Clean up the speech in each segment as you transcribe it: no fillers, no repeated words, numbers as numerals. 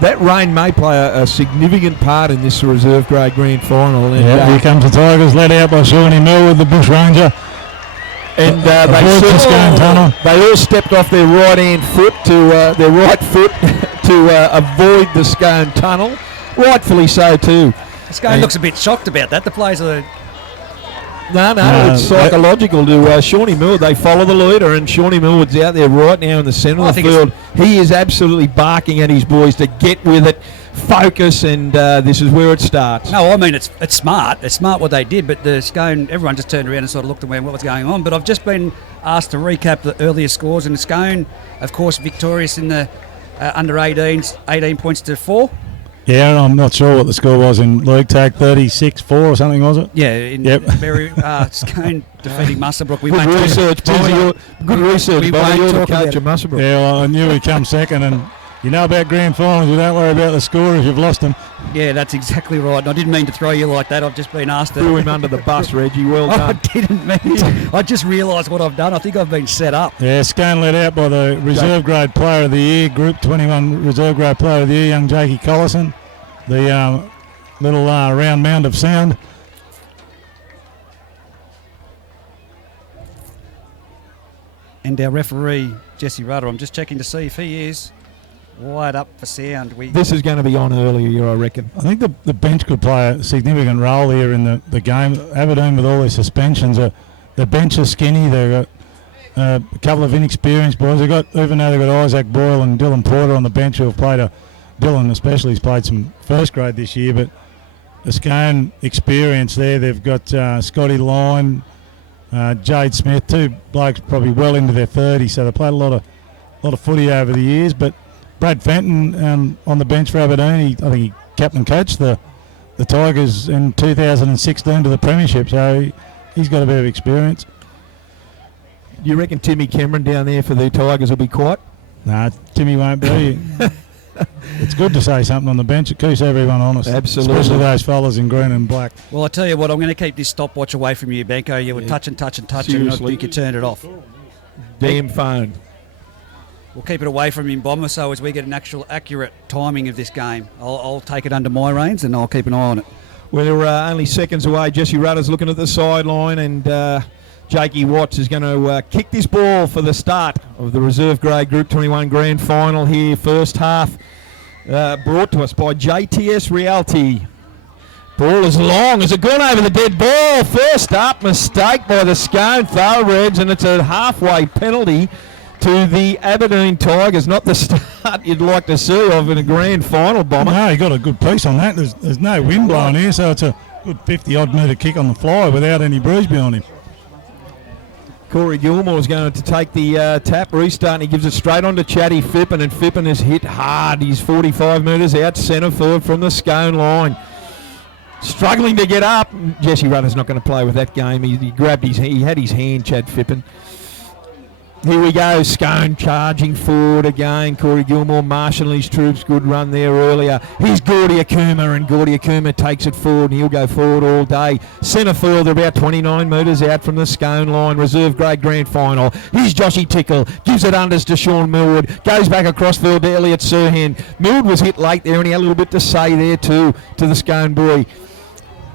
that rain may play a significant part in this reserve grade grand final. And, here comes the Tigers, led out by Shawnee Millwood, the Bush Ranger. And they all stepped off their right foot to avoid the Scone tunnel. Rightfully so too. Scone looks a bit shocked about that. The players are... No, it's psychological to Shawnee Millwood. They follow the leader, and Shawnee Millwood's out there right now in the centre of the field. He is absolutely barking at his boys to get with it, focus, and this is where it starts. No, I mean, it's smart. It's smart what they did, but the Scone, everyone just turned around and sort of looked around what was going on. But I've just been asked to recap the earlier scores, and the Scone, of course, victorious in the under 18s, 18 points to 4. Yeah, I'm not sure what the score was in league tag, 36-4 or something, was it? Yeah, very Scone defeating Musselbrook. Good research, Bobby. You're the coach of Musselbrook. Yeah, well, I knew we'd come second, and you know about grand finals, you don't worry about the score if you've lost them. Yeah, that's exactly right. And I didn't mean to throw you like that. I've just been asked to... Threw him under the bus, Reggie. Well done. I didn't mean to. I just realised what I've done. I think I've been set up. Yeah, Scone led out by the Reserve Grade Player of the Year, Group 21 Reserve Grade Player of the Year, young Jakey Collison. The little round mound of sound. And our referee, Jesse Rudder, I'm just checking to see if he is wide up for sound. This is going to be on earlier, I reckon. I think the bench could play a significant role here in the game. Aberdeen, with all their suspensions, the bench is skinny. They've got a couple of inexperienced boys. Even though they've got Isaac Boyle and Dylan Porter on the bench, who have played Dylan especially has played some first grade this year, but the Scone experience there. They've got Scotty Lyon, Jade Smith, two blokes probably well into their 30s, so they've played a lot of footy over the years. But Brad Fenton on the bench for Aberdeen, I think he captain coached the Tigers in 2016 to the premiership, so he's got a bit of experience. Do you reckon Timmy Cameron down there for the Tigers will be quiet? No, Timmy won't be. It's good to say something on the bench. It keeps everyone honest. Absolutely. Especially those fellas in green and black. Well, I tell you what, I'm going to keep this stopwatch away from you, Benko. You were touch and I think you turned it off. Damn phone. We'll keep it away from him, Bomber, so as we get an actual accurate timing of this game, I'll take it under my reins and I'll keep an eye on it. We're only seconds away. Jesse Rudder's looking at the sideline, and Jakey Watts is going to kick this ball for the start of the reserve grade Group 21 grand final here. First half brought to us by JTS Realty. Ball is long. Has it gone over the dead ball? First up, mistake by the Scone Thoroughbreds, and it's a halfway penalty to the Aberdeen Tigers. Not the start you'd like to see of in a grand final, Bomber. No, he got a good piece on that. There's no wind blowing here, so it's a good 50-odd metre kick on the fly without any breeze behind him. Corey Gilmore is going to take the tap restart, and he gives it straight on to Chatty Fippen, and Fippen is hit hard. He's 45 metres out centre field from the Scone line. Struggling to get up. Jesse Rudder's not going to play with that game. He had his hand, Chad Fippen. Here we go, Scone charging forward again. Corey Gilmore marshalling his troops. Good run there earlier. Here's Gordy Akuma, and Gordy Akuma takes it forward, and he'll go forward all day. Centre field, about 29 metres out from the Scone line. Reserve grade grand final. Here's Joshy Tickle. Gives it unders to Sean Millwood. Goes back across field to Elliot Sirhan. Millwood was hit late there, and he had a little bit to say there too to the Scone boy.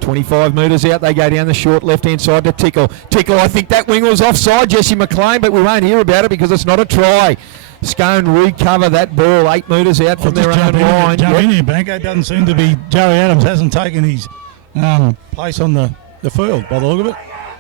25 metres out, they go down the short left-hand side to Tickle. Tickle, I think that wing was offside, Jesse McLean, but we won't hear about it because it's not a try. Scone recover that ball 8 metres out from their own line. Jump in here, Banco. It doesn't seem to be... Joey Adams hasn't taken his place on the field by the look of it.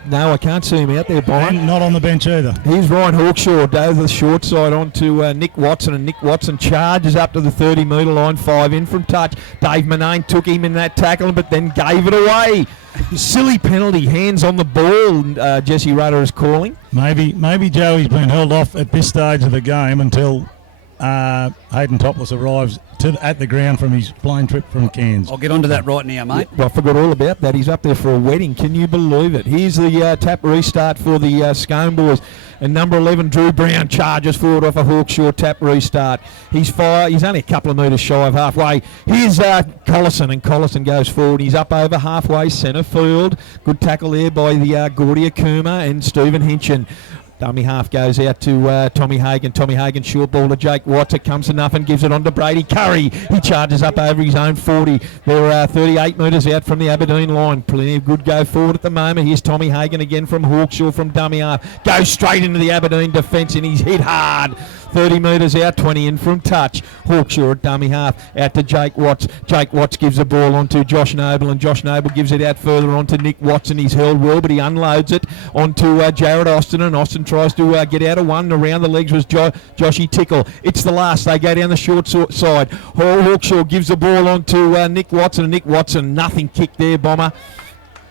No, I can't see him out there, Brian. And not on the bench either. Here's Ryan Hawkshaw, over the short side onto Nick Watson, and Nick Watson charges up to the 30-metre line, 5 in from touch. Dave Manane took him in that tackle, but then gave it away. Silly penalty, hands on the ball, Jesse Rudder is calling. Maybe Joey's been held off at this stage of the game until Hayden Topless arrives at the ground from his plane trip from Cairns. I'll get onto that right now, mate. Well, I forgot all about that. He's up there for a wedding. Can you believe it? Here's the tap restart for the Scone boys. And number 11, Drew Brown, charges forward off a Hawkshaw tap restart. He's only a couple of metres shy of halfway. Here's Collison, and Collison goes forward. He's up over halfway centre field. Good tackle there by the Gordy Akuma and Stephen Hinchin. Dummy half goes out to Tommy Hagan. Tommy Hagan short ball to Jake Watts. It comes to nothing, gives it on to Brady Curry. He charges up over his own 40. They're 38 metres out from the Aberdeen line. Plenty of good go forward at the moment. Here's Tommy Hagan again from Hawkshaw from dummy half. Goes straight into the Aberdeen defence and he's hit hard. 30 metres out, 20 in from touch. Hawkshaw at dummy half, out to Jake Watts. Jake Watts gives the ball on to Josh Noble, and Josh Noble gives it out further on to Nick Watson. He's held well, but he unloads it onto Jared Austin, and Austin tries to get out of one. Around the legs was Joshy Tickle. It's the last. They go down the short side. Hawkshaw gives the ball on to Nick Watson, and Nick Watson, nothing kick there, Bomber.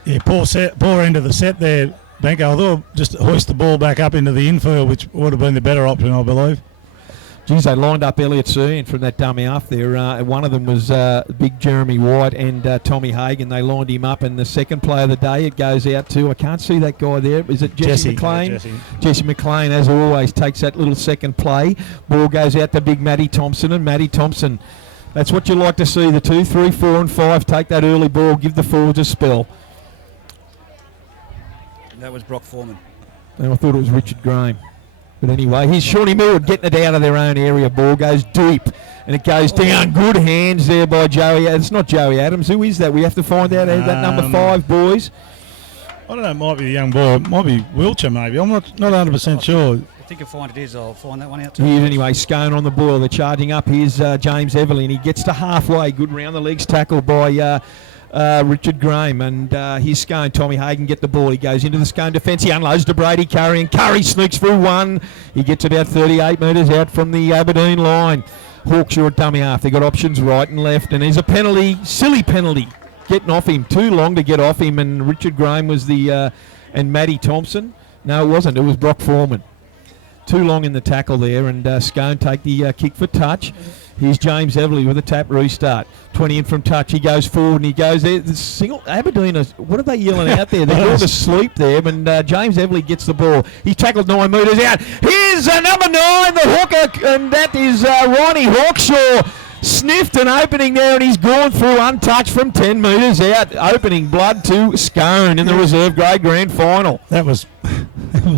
Yeah, poor end of the set there, Benko. Although just hoist the ball back up into the infield, which would have been the better option, I believe. Geez, they lined up Elliot Serhan from that dummy half there. One of them was big Jeremy White and Tommy Hagan. They lined him up, and the second play of the day, it goes out to, I can't see that guy there. Is it Jesse McLean? Yeah, Jesse McLean, as always, takes that little second play. Ball goes out to big Matty Thompson, and Matty Thompson, that's what you like to see. The 2, 3, 4 and 5 take that early ball, give the forwards a spell. That was Brock Foreman. And I thought it was Richard Graham. But anyway, here's Shawnee Millwood getting it out of their own area. Ball goes deep, and it goes down. Good hands there by Joey. It's not Joey Adams. Who is that? We have to find out. That number 5, boys. I don't know. It might be the young boy. It might be Wiltshire, maybe. I'm not 100% sure. I think you'll find it is. I'll find that one out too. Here's anyway, Scone on the ball. They're charging up. Here's James Everly. He gets to halfway. Good round the legs tackle by Richard Graham, and here's Scone. Tommy Hagan get the ball. He goes into the Scone defence. He unloads to Brady Curry, and Curry sneaks through one. He gets about 38 metres out from the Aberdeen line. Hawkshaw dummy half. They got options right and left, and there's a penalty, silly penalty, getting off him. Too long to get off him, and Richard Graham was the and Matty Thompson. No, it wasn't. It was Brock Foreman. Too long in the tackle there, and Scone take the kick for touch. Here's James Everly with a tap restart. 20 in from touch. He goes forward and he goes there. The single Aberdeen, what are they yelling out there? They're all asleep there. And James Everly gets the ball. He's tackled 9 metres out. Here's number 9, the hooker, and that is Ronnie Hawkshaw. Sniffed an opening there, and he's gone through untouched from 10 metres out. Opening blood to Scone in the reserve grade grand final. That was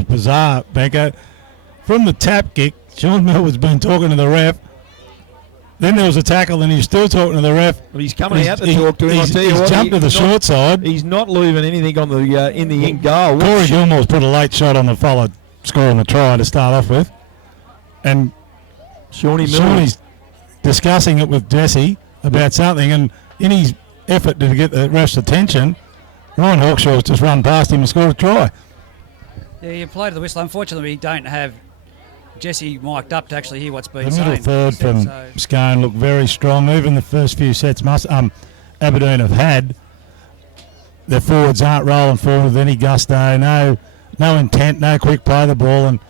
bizarre, Benko. From the tap kick, Sean Millwood's been talking to the ref. Then there was a tackle, and he's still talking to the ref. Well, he's coming out to talk to him. He's jumped to the short side. He's not leaving anything on the in the end goal. Corey Gilmore's put a late shot on the follow score on the try to start off with, and Shawnee's discussing it with Jesse about something, and in his effort to get the ref's attention, Ryan Hawkshaw's just run past him and scored a try. Yeah, you played the whistle. Unfortunately, we don't have Jesse mic'd up to actually hear what's been The said. middle third from Scone looked very strong. Even the first few sets Aberdeen have had. Their forwards aren't rolling forward with any gusto, no intent, no quick play of the ball. And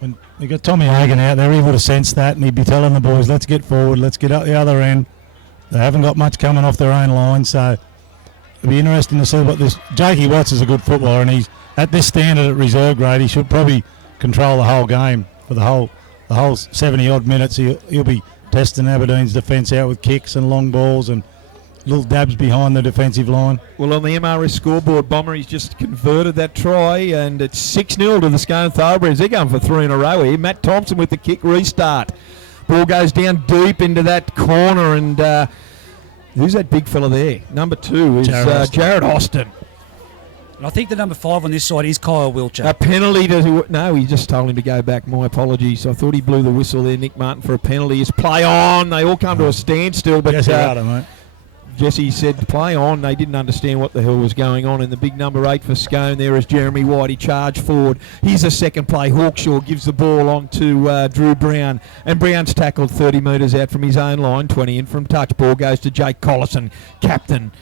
when you got Tommy Hagan out there, he would have sensed that, and he'd be telling the boys, let's get forward, let's get up the other end. They haven't got much coming off their own line, so it'll be interesting to see what this... Jakey Watts is a good footballer, and he's at this standard at reserve grade. He should probably control the whole game. For the whole 70-odd minutes, he'll be testing Aberdeen's defence out with kicks and long balls and little dabs behind the defensive line. Well, on the MRS scoreboard, Bomber, he's just converted that try, and it's 6-0 to the Scone Thoroughbreds. They're going for 3 in a row here. Matt Thompson with the kick restart. Ball goes down deep into that corner, and who's that big fella there? Number 2 is Jared Austin. And I think the number 5 on this side is Kyle Wiltshire. A penalty no, he just told him to go back. My apologies. I thought he blew the whistle there, Nick Martin, for a penalty. It's play on. They all come to a standstill. But Jesse said play on. They didn't understand what the hell was going on. And the big number 8 for Scone there is Jeremy White. He charged forward. Here's a second play. Hawkshaw gives the ball on to Drew Brown. And Brown's tackled 30 metres out from his own line. 20 in from touch. Ball goes to Jake Collison, captain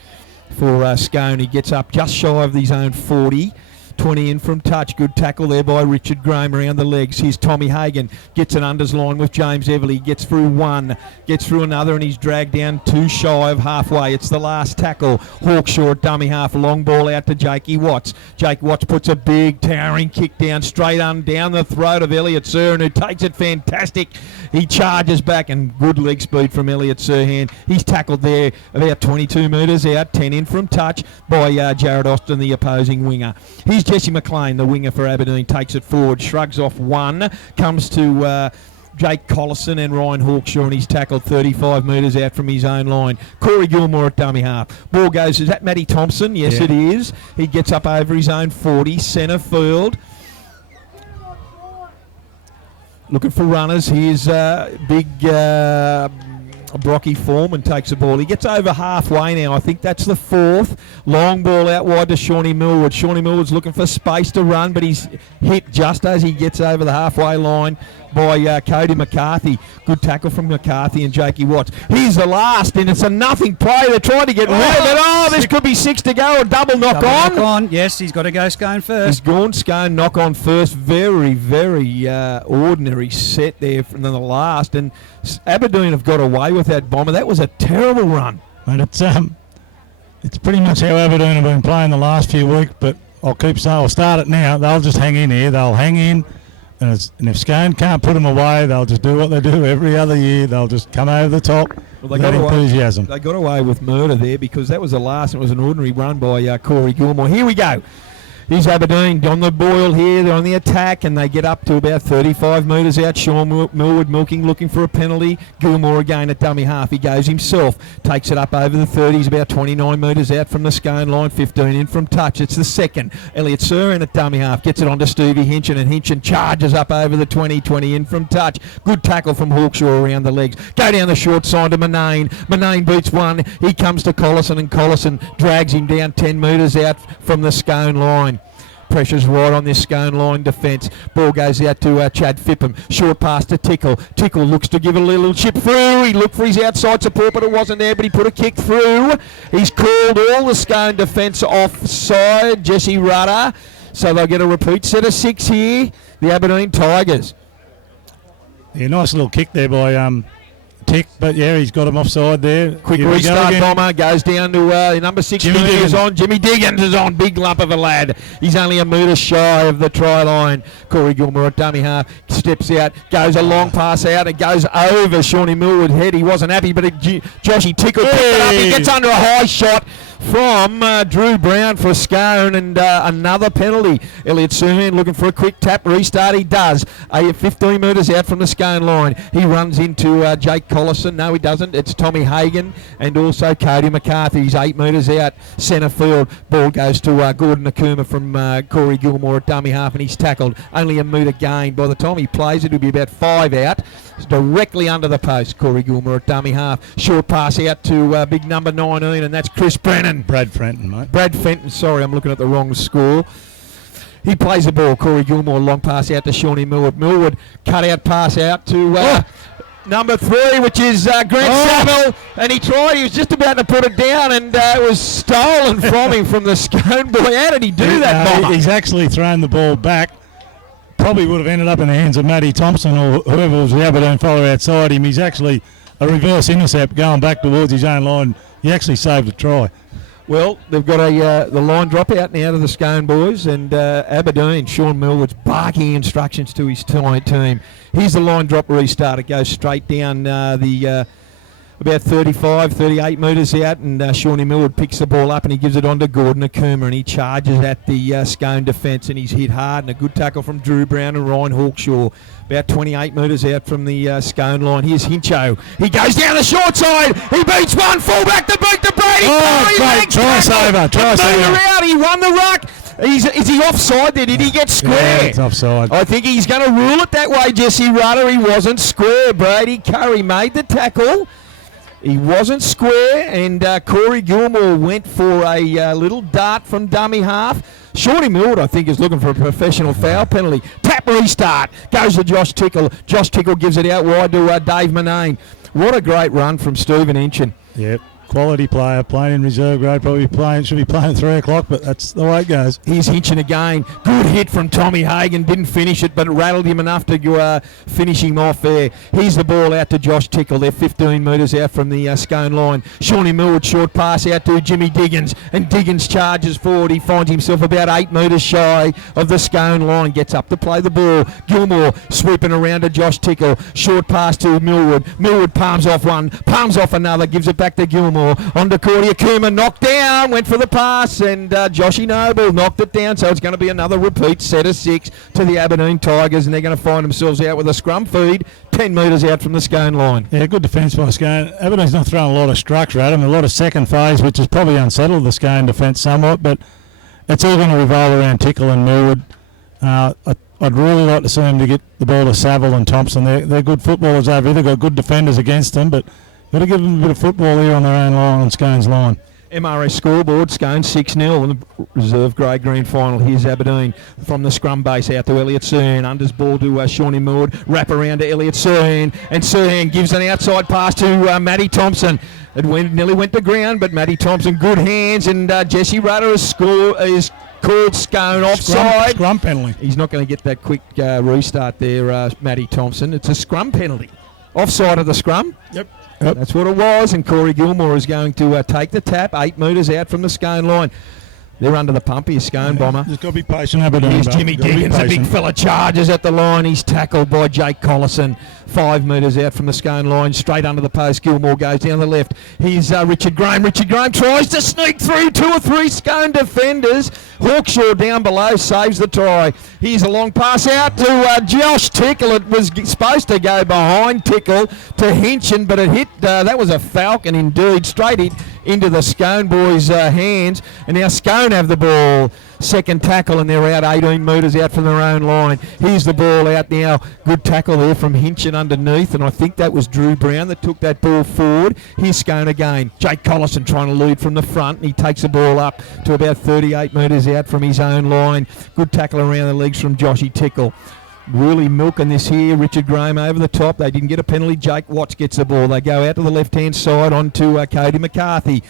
for Scone. He gets up just shy of his own 40. 20 in from touch. Good tackle there by Richard Graham around the legs. Here's Tommy Hagan. Gets an unders line with James Everly. Gets through one. Gets through another, and he's dragged down too shy of halfway. It's the last tackle. Hawkshaw at dummy half. Long ball out to Jakey Watts. Jake Watts puts a big towering kick down straight down the throat of Elliot Serhan, who takes it fantastic. He charges back, and good leg speed from Elliot Serhan. He's tackled there about 22 metres out. 10 in from touch by Jared Austin, the opposing winger. Here's Jesse McLean, the winger for Aberdeen, takes it forward, shrugs off one, comes to Jake Collison and Ryan Hawkshaw, and he's tackled 35 metres out from his own line. Corey Gilmore at dummy half. Ball goes, is that Matty Thompson? Yes, it is. He gets up over his own 40, centre field. Looking for runners. Here's big Brocky Foreman takes the ball. He gets over halfway now. I think that's the fourth. Long ball out wide to Shawnee Millwood. Shawnee Millwood's looking for space to run, but he's hit just as he gets over the halfway line by Cody McCarthy. Good tackle from McCarthy and Jakey Watts. Here's the last, and it's a nothing play. They're trying to get rid of it. Oh, this could be 6 to go. A double knock on. Knock on. Yes, he's got to go Scone first. He's gone Scone, knock on first. Very, very ordinary set there from the last. And Aberdeen have got away with that bomber. That was a terrible run. But it's pretty much how Aberdeen have been playing the last few weeks, but I'll start it now. They'll just hang in here. They'll hang in. And if Scone can't put them away, they'll just do what they do every other year. They'll just come over the top with enthusiasm. They got away with murder there because that was the last. It was an ordinary run by Corey Gilmore. Here we go. Here's Aberdeen on the boil here. They're on the attack, and they get up to about 35 metres out. Sean Millwood milking, looking for a penalty. Gilmore again at dummy half. He goes himself. Takes it up over the 30s, about 29 metres out from the Scone line. 15 in from touch. It's the second. Elliot Surin at dummy half. Gets it on to Stevie Hinchin, and Hinchin charges up over the 20. 20 in from touch. Good tackle from Hawkshaw around the legs. Go down the short side to Manane. Manane beats one. He comes to Collison, and Collison drags him down 10 metres out from the Scone line. Pressure's right on this Scone line defence. Ball goes out to Chad Phippen. Short pass to Tickle. Tickle looks to give it a little chip through. He looked for his outside support, but it wasn't there, but he put a kick through. He's called all the Scone defence offside, Jesse Rudder. So they'll get a repeat set of 6 here, the Aberdeen Tigers. Yeah, nice little kick there by Tick, but yeah, he's got him offside there. Quick restart bomber, goes down to number 16 is on. Jimmy Diggins is on, big lump of a lad. He's only a metre shy of the try line. Corey Gilmore at dummy half, steps out, goes a long pass out, it goes over Shawnee Millwood's head. He wasn't happy, but Joshy Tickle picked it up. He gets under a high shot from Drew Brown for Scone, and another penalty. Elliot Surin looking for a quick tap restart. He does. 15 metres out from the Scone line. He runs into Jake Collison. No, he doesn't. It's Tommy Hagan and also Cody McCarthy. He's 8 metres out centre field. Ball goes to Gordon Akuma from Corey Gilmore at dummy half, and he's tackled. Only a metre gain. By the time he plays, it'll be about 5 out. It's directly under the post. Corey Gilmore at dummy half. Short pass out to big number 19, and that's Chris Brennan. Brad Fenton, mate. Brad Fenton, sorry, I'm looking at the wrong score. He plays the ball. Corey Gilmore, long pass out to Shawnee Millwood. Millwood, cut out pass out to number 3, which is Grant Saville. And he tried, he was just about to put it down, and it was stolen from him from the Scone boy. How did he do that, Bomber? He's actually thrown the ball back. Probably would have ended up in the hands of Matty Thompson or whoever was the Aberdeen follower outside him. He's actually a reverse intercept going back towards his own line. He actually saved a try. Well, they've got the line drop out now to the Scone boys, and Aberdeen, Sean Millwood's barking instructions to his team. Here's the line drop restart. It goes straight down about 35, 38 metres out, and Shawnee Millwood picks the ball up and he gives it on to Gordon Akuma, and he charges at the Scone defence, and he's hit hard, and a good tackle from Drew Brown and Ryan Hawkshaw. About 28 metres out from the Scone line. Here's Hincho. He goes down the short side. He beats one. Fullback to beat the Brady. Great. Try over. He won the ruck. Is he offside there? Did he get square? Yeah, it's offside. I think he's going to rule it that way, Jesse Rudder. He wasn't square. Brady Curry made the tackle. He wasn't square, and Corey Gilmore went for a little dart from dummy half. Shawnee Millwood, I think, is looking for a professional foul penalty. Tap restart. Goes to Josh Tickle. Josh Tickle gives it out wide to Dave Manane. What a great run from Stephen Hinchin. Yep. Quality player, playing in reserve grade, should be playing at 3 o'clock, but that's the way it goes. Here's Hinchin again. Good hit from Tommy Hagan. Didn't finish it, but it rattled him enough to finish him off there. Here's the ball out to Josh Tickle. They're 15 metres out from the Scone line. Shawnee Millwood, short pass out to Jimmy Diggins, and Diggins charges forward. He finds himself about 8 metres shy of the Scone line. Gets up to play the ball. Gilmore sweeping around to Josh Tickle. Short pass to Millwood. Millwood palms off one, palms off another, gives it back to Gilmore. Gilmore onto Cordy Akuma, knocked down, went for the pass, and Joshy Noble knocked it down. So it's going to be another repeat set of 6 to the Aberdeen Tigers, and they're going to find themselves out with a scrum feed 10 metres out from the Scone line. Yeah, good defence by Scone. Aberdeen's not throwing a lot of structure at them, a lot of second phase, which has probably unsettled the Scone defence somewhat, but it's all going to revolve around Tickle and Millwood. I'd really like to see them to get the ball to Saville and Thompson. They're good footballers over here. They've got good defenders against them, but got to give them a bit of football here on their own line, on Scone's line. MRS scoreboard, Scone 6-0 in the reserve grade grand final. Here's Aberdeen from the scrum base out to Elliot Serhan. Unders ball to Shawnee Millwood. Wrap around to Elliot Serhan, and Serhan gives an outside pass to Matty Thompson. It nearly went to ground, but Matty Thompson, good hands, and Jesse Rudder is called Scone offside. Scrum penalty. He's not going to get that quick restart there, Matty Thompson. It's a scrum penalty. Offside of the scrum. Yep. That's what it was, and Corey Gilmore is going to take the tap 8 metres out from the Scone line. They're under the pump here, Scone bomber. Just got to be patient, Aberdeen. Here's Jimmy Diggins, a big fella, charges at the line. He's tackled by Jake Collison. 5 metres out from the Scone line, straight under the post. Gilmore goes down the left. Here's Richard Graham. Richard Graham tries to sneak through 2 or 3 Scone defenders. Hawkshaw down below saves the try. Here's a long pass out to Josh Tickle. It was supposed to go behind Tickle to Hinchin, but it hit, that was a falcon indeed, straight into the Scone boys' hands. And now Scone have the ball. Second tackle, and they're out 18 metres out from their own line. Here's the ball out now. Good tackle there from Hinchin underneath, and I think that was Drew Brown that took that ball forward. Here's Scone again. Jake Collison trying to lead from the front, and he takes the ball up to about 38 metres out from his own line. Good tackle around the legs from Joshy Tickle. Really milking this here. Richard Graham over the top. They didn't get a penalty. Jake Watts gets the ball. They go out to the left-hand side onto Cody McCarthy.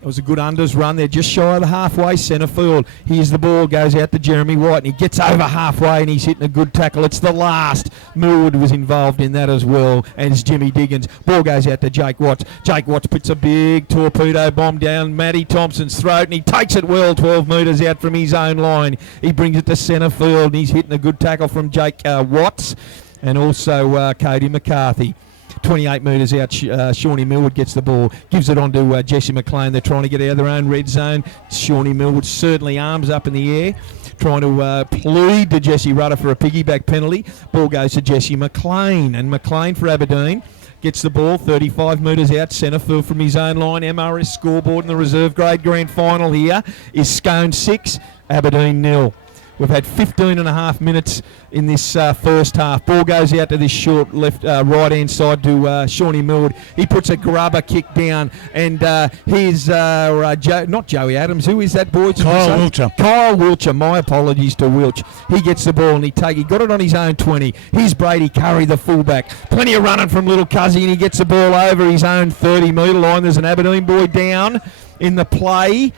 It was a good unders run. They're just shy of the halfway centre field. Here's the ball, goes out to Jeremy White, and he gets over halfway, and he's hitting a good tackle. It's the last. Millwood was involved in that as well, and it's Jimmy Diggins. Ball goes out to Jake Watts. Jake Watts puts a big torpedo bomb down Matty Thompson's throat, and he takes it well 12 metres out from his own line. He brings it to centre field, and he's hitting a good tackle from Jake Watts and also Cody McCarthy. 28 metres out, Shawnee Millwood gets the ball, gives it on to Jesse McLean. They're trying to get out of their own red zone. Shawnee Millwood certainly arms up in the air, trying to plead to Jesse Rudder for a piggyback penalty. Ball goes to Jesse McLean, and McLean for Aberdeen gets the ball 35 metres out, centre field from his own line. MRS scoreboard in the reserve grade grand final here is Scone 6, Aberdeen 0. We've had 15 and a half minutes in this first half. Ball goes out to this short left, right-hand side to Shawnee Millwood. He puts a grubber kick down, and here's not Joey Adams. Who is that boy? Kyle Wiltshire. Kyle Wiltshire. My apologies to Wiltsh. He gets the ball, and he got it on his own 20. Here's Brady Curry, the fullback. Plenty of running from Little Cuzzy, and he gets the ball over his own 30-metre line. There's an Aberdeen boy down in the play,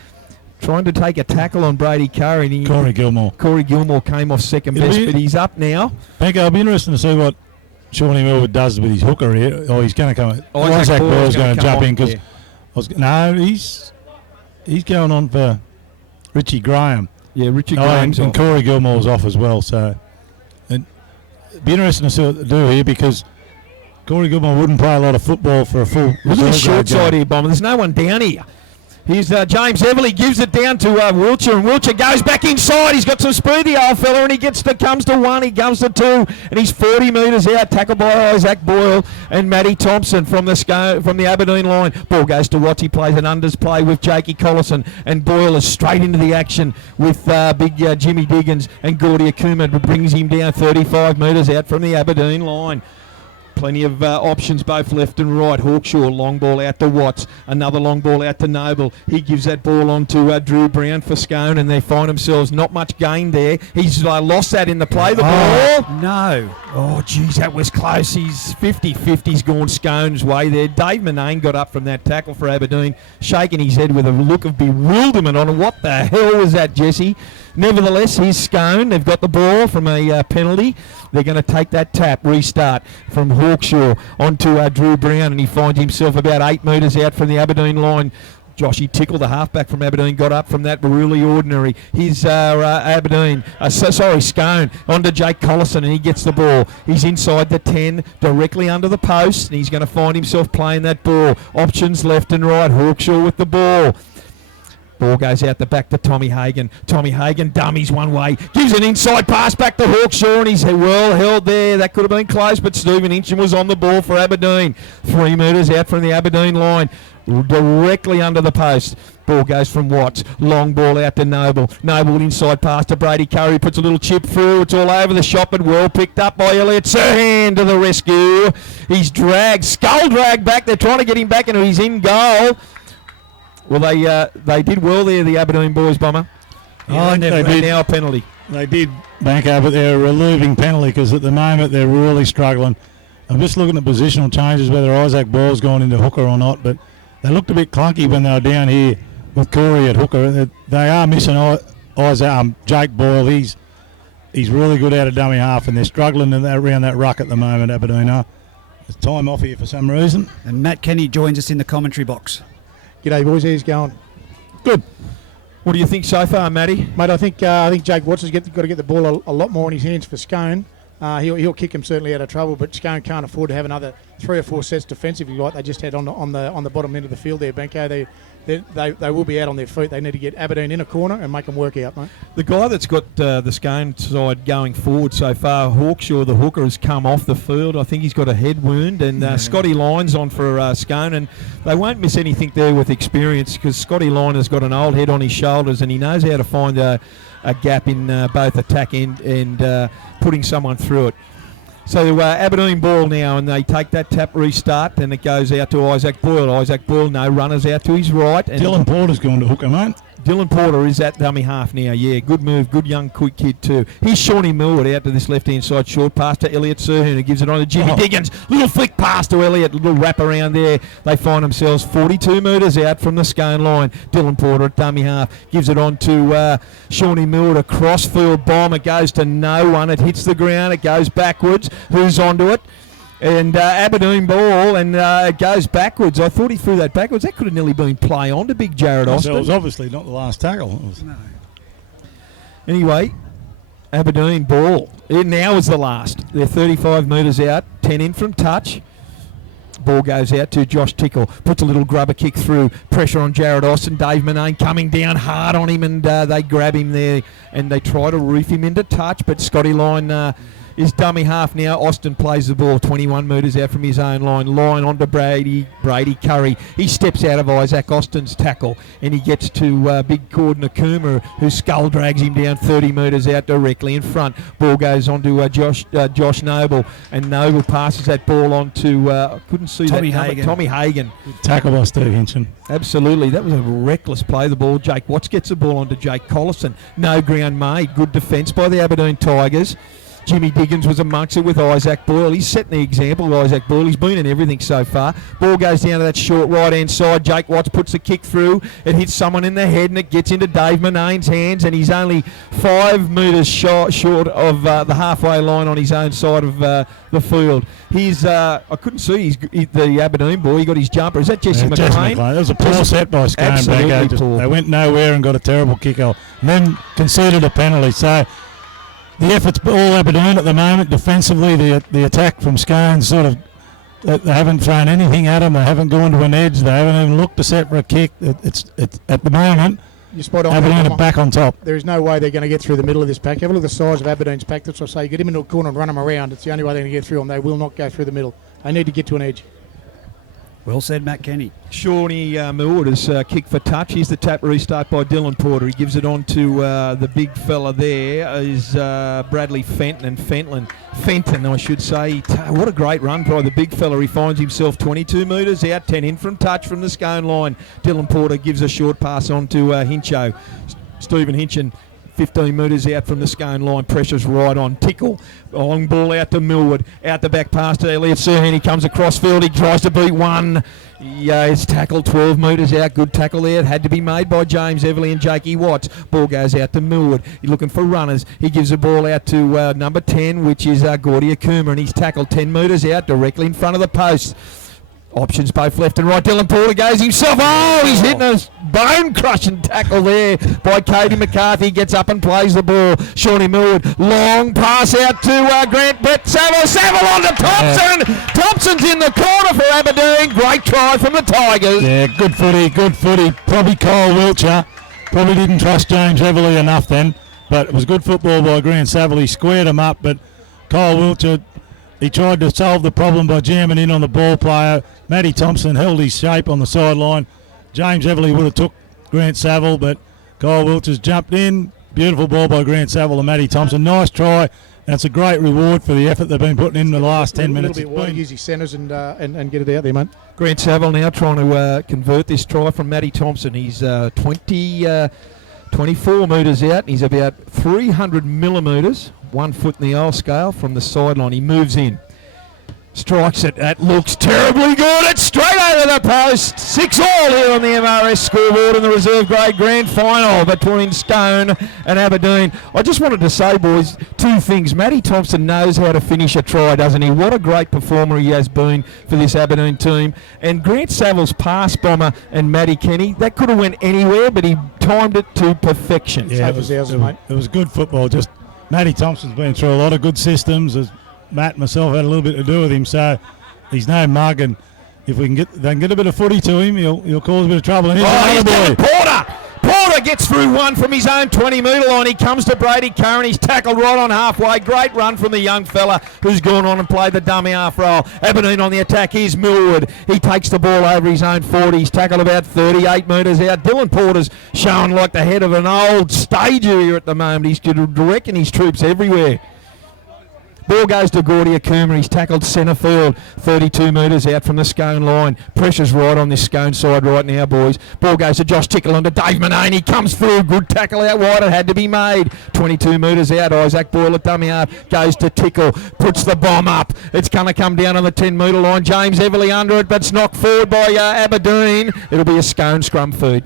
trying to take a tackle on Brady Curry. Corey Gilmore came off second best, but he's up now. Benga, it'll be interesting to see what Shawnee Millwood does with his hooker here. Oh, he's going to come. Isaac Boyle's going to jump in because he's going on for Richie Graham. Yeah, Richie Graham's and Corey Gilmore's off as well. So it'll be interesting to see what they do here because Corey Gilmore wouldn't play a lot of football for a full. Look at the short side here, Bomber. There's no one down here. Here's James Everly, gives it down to Wiltshire, and Wiltshire goes back inside. He's got some speed, the old fella, and he comes to 1, he comes to 2, and he's 40 metres out, tackled by Isaac Boyle and Matty Thompson from the Aberdeen line. Ball goes to Watts, he plays an unders play with Jakey Collison, and Boyle is straight into the action with big Jimmy Diggins, and Gordy Akuma brings him down 35 metres out from the Aberdeen line. Plenty of options both left and right. Hawkshaw, long ball out to Watts. Another long ball out to Noble. He gives that ball on to Drew Brown for Scone, and they find themselves not much gain there. He's lost that in the play. The ball. No. Oh, geez, that was close. He's 50-50's gone Scone's way there. Dave Manane got up from that tackle for Aberdeen, shaking his head with a look of bewilderment on what the hell was that, Jesse? Nevertheless, here's Scone. They've got the ball from a penalty. They're going to take that tap, restart from Hawkshaw onto Drew Brown, and he finds himself about 8 metres out from the Aberdeen line. Joshy Tickle, the halfback from Aberdeen, got up from that really ordinary. He's Aberdeen, Scone, onto Jake Collison, and he gets the ball. He's inside the 10, directly under the post, and he's going to find himself playing that ball. Options left and right. Hawkshaw with the ball. Ball goes out the back to Tommy Hagan. Tommy Hagan dummies one way. Gives an inside pass back to Hawkshaw, and he's well held there. That could have been close, but Stephen Hinchin was on the ball for Aberdeen. 3 metres out from the Aberdeen line. Directly under the post. Ball goes from Watts. Long ball out to Noble. Noble inside pass to Brady Curry. Puts a little chip through. It's all over the shop, but well picked up by Elliott Serhan to the rescue. He's dragged. Skull dragged back. They're trying to get him back, and he's in goal. Well, they did well there, the Aberdeen boys, Bomber. Yeah, they did. Now a penalty. They did, Banco, but they're a relieving penalty because at the moment they're really struggling. I'm just looking at positional changes, whether Isaac Ball's gone into hooker or not, but they looked a bit clunky when they were down here with Corey at hooker. They are missing Jake Boyle. He's really good out of dummy half, and they're struggling around that ruck at the moment, Aberdeen are. There's time off here for some reason. And Matt Kenny joins us in the commentary box. G'day, boys. How's it going? Good. What do you think so far, Matty? Mate, I think Jake Watts has got to get the ball a lot more in his hands for Scone. He'll kick him certainly out of trouble, but Scone can't afford to have another 3 or 4 sets defensively like they just had on the bottom end of the field there, Benko. They will be out on their feet. They need to get Aberdeen in a corner and make them work out, mate. The guy that's got the Scone side going forward so far, Hawkshaw, the hooker, has come off the field. I think he's got a head wound, and Scotty Lyne's on for Scone, and they won't miss anything there with experience because Scotty Lyne has got an old head on his shoulders, and he knows how to find a gap in both attack and putting someone through it. So Aberdeen ball now, and they take that tap restart, and it goes out to Isaac Boyle. Isaac Boyle, no runners out to his right. And Dylan Porter's gone to hooker, mate. Dylan Porter is at dummy half now, yeah. Good move, good young quick kid too. Here's Shawnee Millwood out to this left-hand side, short pass to Elliott Serhan, who gives it on to Jimmy Diggins. Little flick pass to Elliott, little wrap around there. They find themselves 42 metres out from the Scone line. Dylan Porter at dummy half gives it on to Shawnee Millwood, a crossfield bomb. It goes to no one. It hits the ground. It goes backwards. Who's onto it? And Aberdeen ball, and it goes backwards. I thought he threw that backwards. That could have nearly been play on to big Jared Austin. So it was obviously not the last tackle. No. Anyway, Aberdeen ball. It now is the last. They're 35 metres out, 10 in from touch. Ball goes out to Josh Tickle. Puts a little grubber kick through. Pressure on Jared Austin. Dave Manane coming down hard on him, and they grab him there, and they try to reef him into touch, but Scotty Lyne is dummy half now. Austin plays the ball 21 metres out from his own line. Line onto Brady Curry. He steps out of Isaac Austin's tackle, and he gets to big Cord Nakuma, who skull drags him down 30 metres out directly in front. Ball goes on to Josh Noble, and Noble passes that ball on to I couldn't see Tommy that number. Hagan. Tommy Hagan. Tackle by Steve Hinchin. Absolutely. That was a reckless play, the ball. Jake Watts gets the ball onto Jake Collison. No ground made. Good defence by the Aberdeen Tigers. Jimmy Diggins was amongst it with Isaac Boyle. He's setting the example, Isaac Boyle. He's been in everything so far. Ball goes down to that short right-hand side. Jake Watts puts the kick through. It hits someone in the head, and it gets into Dave Manane's hands, and he's only 5 metres short of the halfway line on his own side of the field. He's I couldn't see the Aberdeen boy. He got his jumper. Is that Jesse McLean? That was a poor set by Scone. Absolutely poor. They went nowhere and got a terrible kick off, and then conceded a penalty. So the effort's all Aberdeen at the moment. Defensively, the attack from Scone sort of, they haven't thrown anything at them. They haven't gone to an edge. They haven't even looked to set for a kick. It's at the moment, You're spot on. Aberdeen are back on top. There is no way they're going to get through the middle of this pack. Have a look at the size of Aberdeen's pack. That's what I say. Get them into a corner and run them around. It's the only way they're going to get through them. They will not go through the middle. They need to get to an edge. Well said, Matt Kenny. Shawnee Millwood has kicked for touch. Here's the tap restart by Dylan Porter. He gives it on to the big fella there is Bradley Fenton, I should say. What a great run by the big fella. He finds himself 22 metres out, 10 in from touch from the Scone line. Dylan Porter gives a short pass on to Hincho. Stephen Hinchin, 15 metres out from the Scone line. Pressure's right on. Tickle. Long ball out to Millwood. Out the back pass to Elliott Serhan. He comes across field. He tries to beat one. Yeah, it's tackled 12 metres out. Good tackle there. It had to be made by James Everly and Jakey Watts. Ball goes out to Millwood. He's looking for runners. He gives the ball out to number 10, which is Gordy Akuma, and he's tackled 10 metres out directly in front of the post. Options both left and right. Dylan Porter goes himself. Oh, he's hitting a bone-crushing tackle there by Katie McCarthy. Gets up and plays the ball. Shawnee Millwood, long pass out to Grant Brett Saville. Saville on to Thompson. Thompson's in the corner for Aberdeen. Great try from the Tigers. Yeah, good footy, good footy. Probably Kyle Wiltshire. Probably didn't trust James Everly enough then, but it was good football by Grant Saville. He squared him up, but Kyle Wiltshire, he tried to solve the problem by jamming in on the ball player. Matty Thompson held his shape on the sideline. James Everly would have took Grant Saville, but Kyle Wiltshire's jumped in. Beautiful ball by Grant Saville and Matty Thompson. Nice try, and it's a great reward for the effort they've been putting in the last 10 minutes. A little bit wide, use his centres and get it out there, mate. Grant Saville now trying to convert this try from Matty Thompson. He's 24 metres out, and he's about 300 millimetres, 1 foot in the oil scale from the sideline. He moves in. Strikes it. That looks terribly good. It's straight over the post. 6-all here on the MRS scoreboard in the reserve grade grand final between Scone and Aberdeen. I just wanted to say, boys, two things. Matty Thompson knows how to finish a try, doesn't he? What a great performer he has been for this Aberdeen team. And Grant Saville's pass bomber and Matty Kenny, that could have went anywhere, but he timed it to perfection. Yeah, it was good football. Just Matty Thompson's been through a lot of good systems. Matt and myself had a little bit to do with him, so he's no mug, and if they can get a bit of footy to him, he'll cause a bit of trouble. And here's another boy. Porter gets through one from his own 20-metre line. He comes to Brady Curran. He's tackled right on halfway. Great run from the young fella who's gone on and played the dummy half roll. Aberdeen on the attack. Here's Millwood. He takes the ball over his own 40. He's tackled about 38 metres out. Dylan Porter's showing like the head of an old stager here at the moment. He's directing his troops everywhere. Ball goes to Gordy Akuma. He's tackled centre field, 32 metres out from the Scone line. Pressure's right on this Scone side right now, boys. Ball goes to Josh Tickle onto Dave Manane. He comes through. Good tackle out wide. It had to be made. 22 metres out. Isaac Boyle at dummy half. Goes to Tickle. Puts the bomb up. It's going to come down on the 10-metre line. James Everly under it, but it's knocked forward by Aberdeen. It'll be a Scone scrum feed.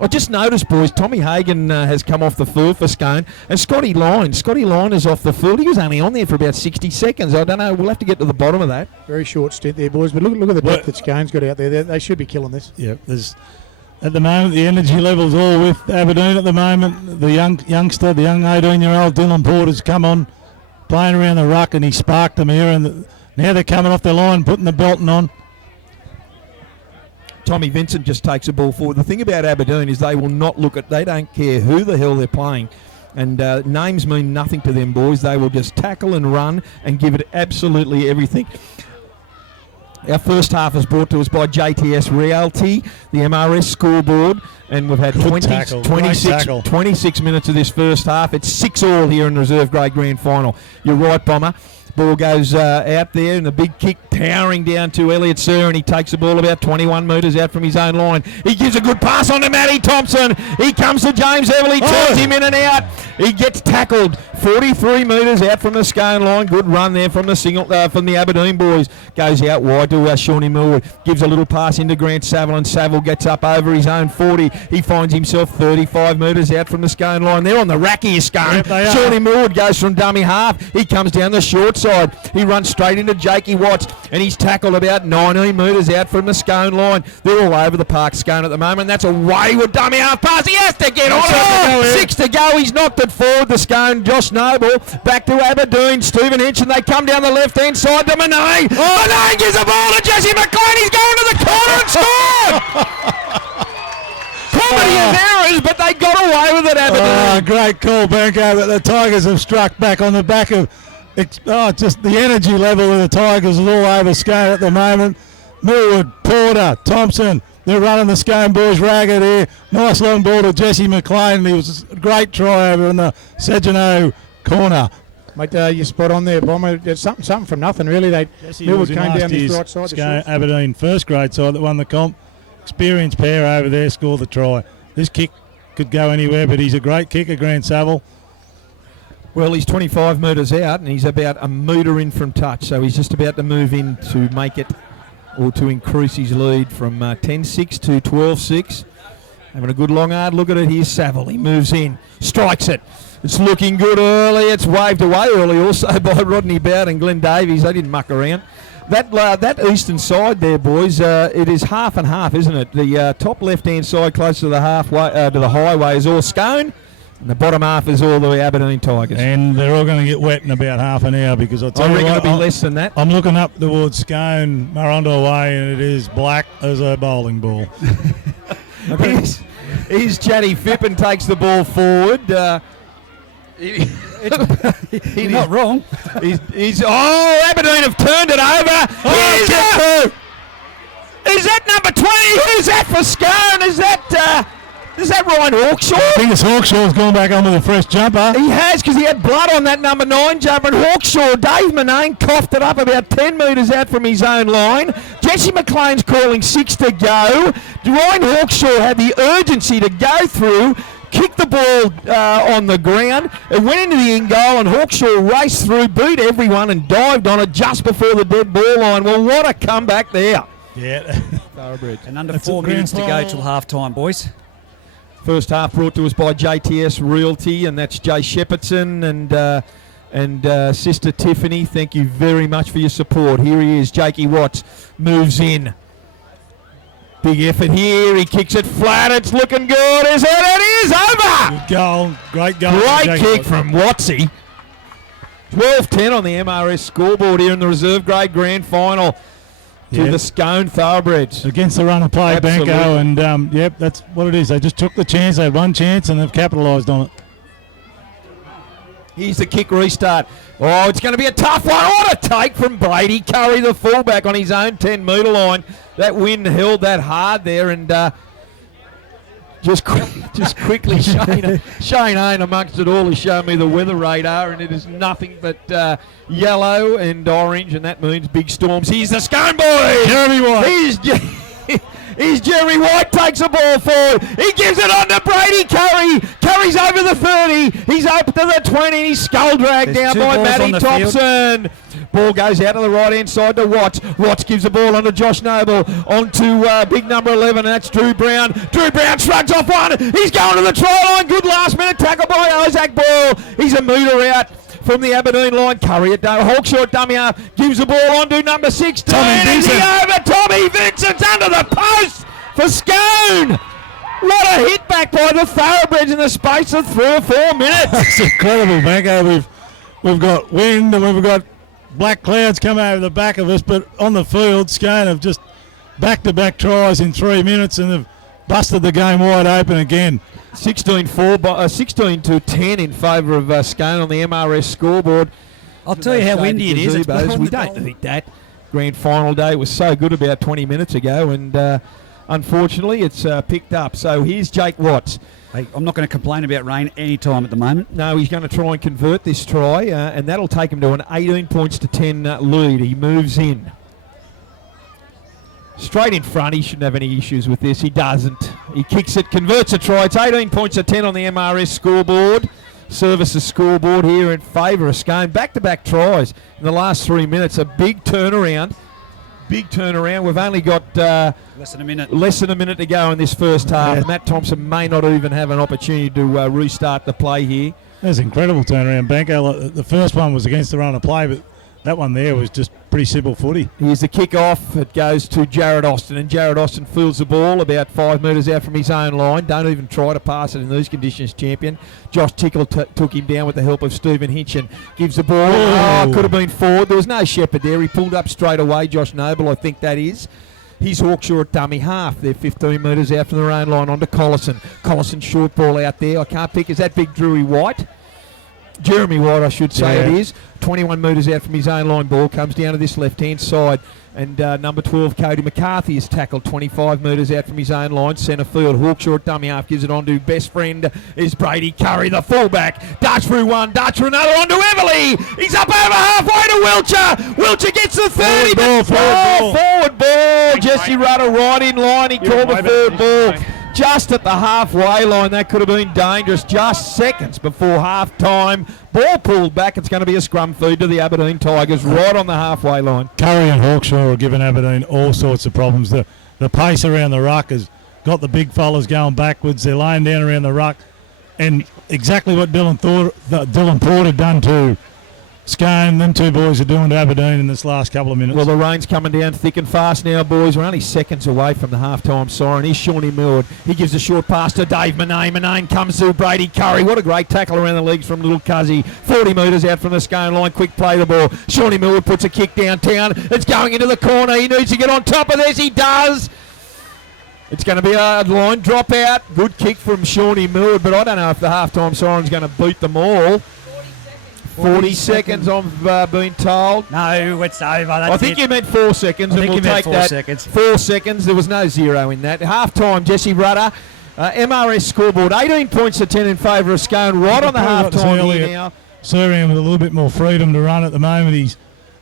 I just noticed, boys, Tommy Hagan has come off the field for Scone, and Scotty Line is off the field. He was only on there for about 60 seconds. I don't know. We'll have to get to the bottom of that. Very short stint there, boys. But look at the depth that Scone's got out there. They should be killing this. Yeah, there's at the moment the energy level's all with Aberdeen at the moment. The youngster, the young 18-year-old Dylan Porter's come on, playing around the ruck, and he sparked them here. And now they're coming off the line, putting the belting on. Tommy Vincent just takes the ball forward. The thing about Aberdeen is they will not they don't care who the hell they're playing. And names mean nothing to them, boys. They will just tackle and run and give it absolutely everything. Our first half is brought to us by JTS Realty, the MRS scoreboard. And we've had 26 minutes of this first half. It's 6-all here in the reserve grade grand final. You're right, Bomber. Ball goes out there, and a big kick powering down to Elliot Sir, and he takes the ball about 21 metres out from his own line. He gives a good pass on to Matty Thompson. He comes to James Everly, turns him in and out. He gets tackled 43 metres out from the Scone line. Good run there from the Aberdeen boys. Goes out wide to Shawnee Millwood. Gives a little pass into Grant Saville, and Saville gets up over his own 40. He finds himself 35 metres out from the Scone line. They're on the rack here, Scone. Yep, Shawnee Millwood goes from dummy half. He comes down the short side. He runs straight into Jakey Watts, and he's tackled about 19 metres out from the Scone line. They're all over the park, Scone, at the moment. That's a wayward dummy half pass. He has to get on it. 6 to go. He's knocked it forward, the Scone. Josh Noble back to Aberdeen. Stephen Hinch, and they come down the left-hand side to Manane. Manane gives the ball to Jesse McLean. He's going to the corner and scored. Comedy of errors, but they got away with it, Aberdeen. Great call, Benko. The Tigers have struck back on the back of just the energy level of the Tigers is all over Scone at the moment. Millwood, Porter, Thompson, they're running the Scone boys ragged here. Nice long ball to Jesse McLean. He was a great try over in the Segino corner. Mate, you're spot on there, Bomber. It's something from nothing, really. Millwood came down this right side. Scone, Aberdeen first grade side that won the comp. Experienced pair over there scored the try. This kick could go anywhere, but he's a great kicker, Grant Saville. Well, he's 25 metres out, and he's about a metre in from touch, so he's just about to move in to make it, or to increase his lead from 10-6 to 12-6. Having a good long hard look at it. Here's Saville. He moves in, strikes it. It's looking good early. It's waved away early also by Rodney Bowd and Glenn Davies. They didn't muck around. That eastern side there, boys, it is half and half, isn't it? The top left-hand side, close to the highway, is all Scone, and the bottom half is all the Aberdeen Tigers. And they're all going to get wet in about half an hour because I'll tell you reckon what, it'll be less than that. I'm looking up towards Scone, Marondo way, and it is black as a bowling ball. Here's Chatty Fippen takes the ball forward. He's not wrong. Aberdeen have turned it over. Is that number 20? Who's that for Scone? Is that Ryan Hawkshaw? I think it's Hawkshaw's gone back on with a fresh jumper. He has, because he had blood on that number 9 jumper, and Hawkshaw, Dave Manane, coughed it up about 10 metres out from his own line. Jesse McLean's calling 6 to go. Ryan Hawkshaw had the urgency to go through, kicked the ball on the ground. It went into the in goal, and Hawkshaw raced through, beat everyone, and dived on it just before the dead ball line. Well, what a comeback there. Yeah. And under 4 minutes to go till half-time, boys. First half brought to us by JTS Realty, and that's Jay Shepherdson and Sister Tiffany. Thank you very much for your support. Here he is, Jakey Watts moves in. Big effort here. He kicks it flat. It's looking good. Is it? It is over. Good goal. Great goal. Great kick from Watsy. 12-10 on the MRS scoreboard here in the reserve grade grand final to the Scone Thoroughbreds. Against the run of play, Absolutely. Banco, and that's what it is. They just took the chance. They had one chance, and they've capitalised on it. Here's the kick restart. Oh, it's going to be a tough one. What a take from Brady Curry, the fullback, on his own 10-metre line. That wind held that hard there, and just quickly, Shane Hain amongst it all has shown me the weather radar, and it is nothing but yellow and orange, and that means big storms. Here's the Scone boy! Jeremy White. Here's Jeremy White, takes the ball forward. He gives it on to Brady Curry. Curry's over the 30. He's up to the 20. He's skull dragged down by Matty Thompson. Ball goes out to the right-hand side to Watts. Watts gives the ball on to Josh Noble. On to big number 11, and that's Drew Brown. Drew Brown shrugs off one. He's going to the try line. Good last-minute tackle by Isaac Ball. He's a metre out from the Aberdeen line. Curry at Hawkshaw at dummy half. Gives the ball on to number 16. Is he over? Tommy Vincent's under the post for Scone. What a hit back by the Thoroughbreds in the space of 3 or 4 minutes. That's incredible, Banco. We've got wind and we've got black clouds coming over the back of us, but on the field, Scone have just back-to-back tries in 3 minutes, and they've busted the game wide open again. 16 to 10 in favour of Scone on the MRS scoreboard. I'll tell you how windy it is. We don't think that. Grand final day was so good about 20 minutes ago, and unfortunately it's picked up. So here's Jake Watts. Hey, I'm not going to complain about rain any time at the moment. No, he's going to try and convert this try, and that'll take him to an 18 points to 10 lead. He moves in. Straight in front, he shouldn't have any issues with this. He doesn't. He kicks it, converts a try. It's 18 points to 10 on the MRS scoreboard. Services scoreboard here in favour of Scone. Back-to-back tries in the last 3 minutes. A big turnaround. We've only got less than a minute to go in this first half. Yeah. Matt Thompson may not even have an opportunity to restart the play here. That's an incredible turnaround, Banco. The first one was against the run of play, but that one there was just pretty simple footy. Here's the kick-off. It goes to Jared Austin, and Jared Austin fields the ball about 5 metres out from his own line. Don't even try to pass it in these conditions, champion. Josh Tickle took him down with the help of Stephen Hinchin. Gives the ball. Could have been forward. There was no shepherd there. He pulled up straight away, Josh Noble, I think that is. He's Hawkshaw at dummy half. They're 15 metres out from their own line onto Collison. Collison short ball out there. I can't pick. Is that big Drewy White? Jeremy White, I should say it is. 21 metres out from his own line. Ball comes down to this left-hand side. And number 12, Cody McCarthy, is tackled 25 metres out from his own line. Centre field. Hawkshaw at dummy half gives it on to best friend is Brady Curry, the fullback. Darts through one, darts through another, on to Everly. He's up over halfway to Wiltshire. Wiltshire gets the 30. Forward ball. Jesse Rudder right in line. He called the third ball. Just at the halfway line, that could have been dangerous. Just seconds before half-time. Ball pulled back. It's going to be a scrum feed to the Aberdeen Tigers right on the halfway line. Curry and Hawkshaw are giving Aberdeen all sorts of problems. The pace around the ruck has got the big fellas going backwards. They're laying down around the ruck. And exactly what Dylan Port had done to Scone, them two boys are doing to Aberdeen in this last couple of minutes. Well, the rain's coming down thick and fast now, boys. We're only seconds away from the half-time siren. Here's Shawnee Millward. He gives a short pass to Dave Manane. Manane comes to Brady Curry. What a great tackle around the legs from little Cuzzy. 40 metres out from the Scone line. Quick play the ball. Shawnee Millward puts a kick downtown. It's going into the corner. He needs to get on top of this. He does. It's going to be a line drop out. Good kick from Shawnee Millward, but I don't know if the half-time siren's going to beat them all. 40 seconds I've been told. No, it's over. That's I think you meant 4 seconds, and we'll take that. 4 seconds. There was no zero in that. Half-time, Jesse Rudder. MRS scoreboard, 18 points to 10 in favour of Scone. Right on the half-time here now. Serving him with a little bit more freedom to run at the moment.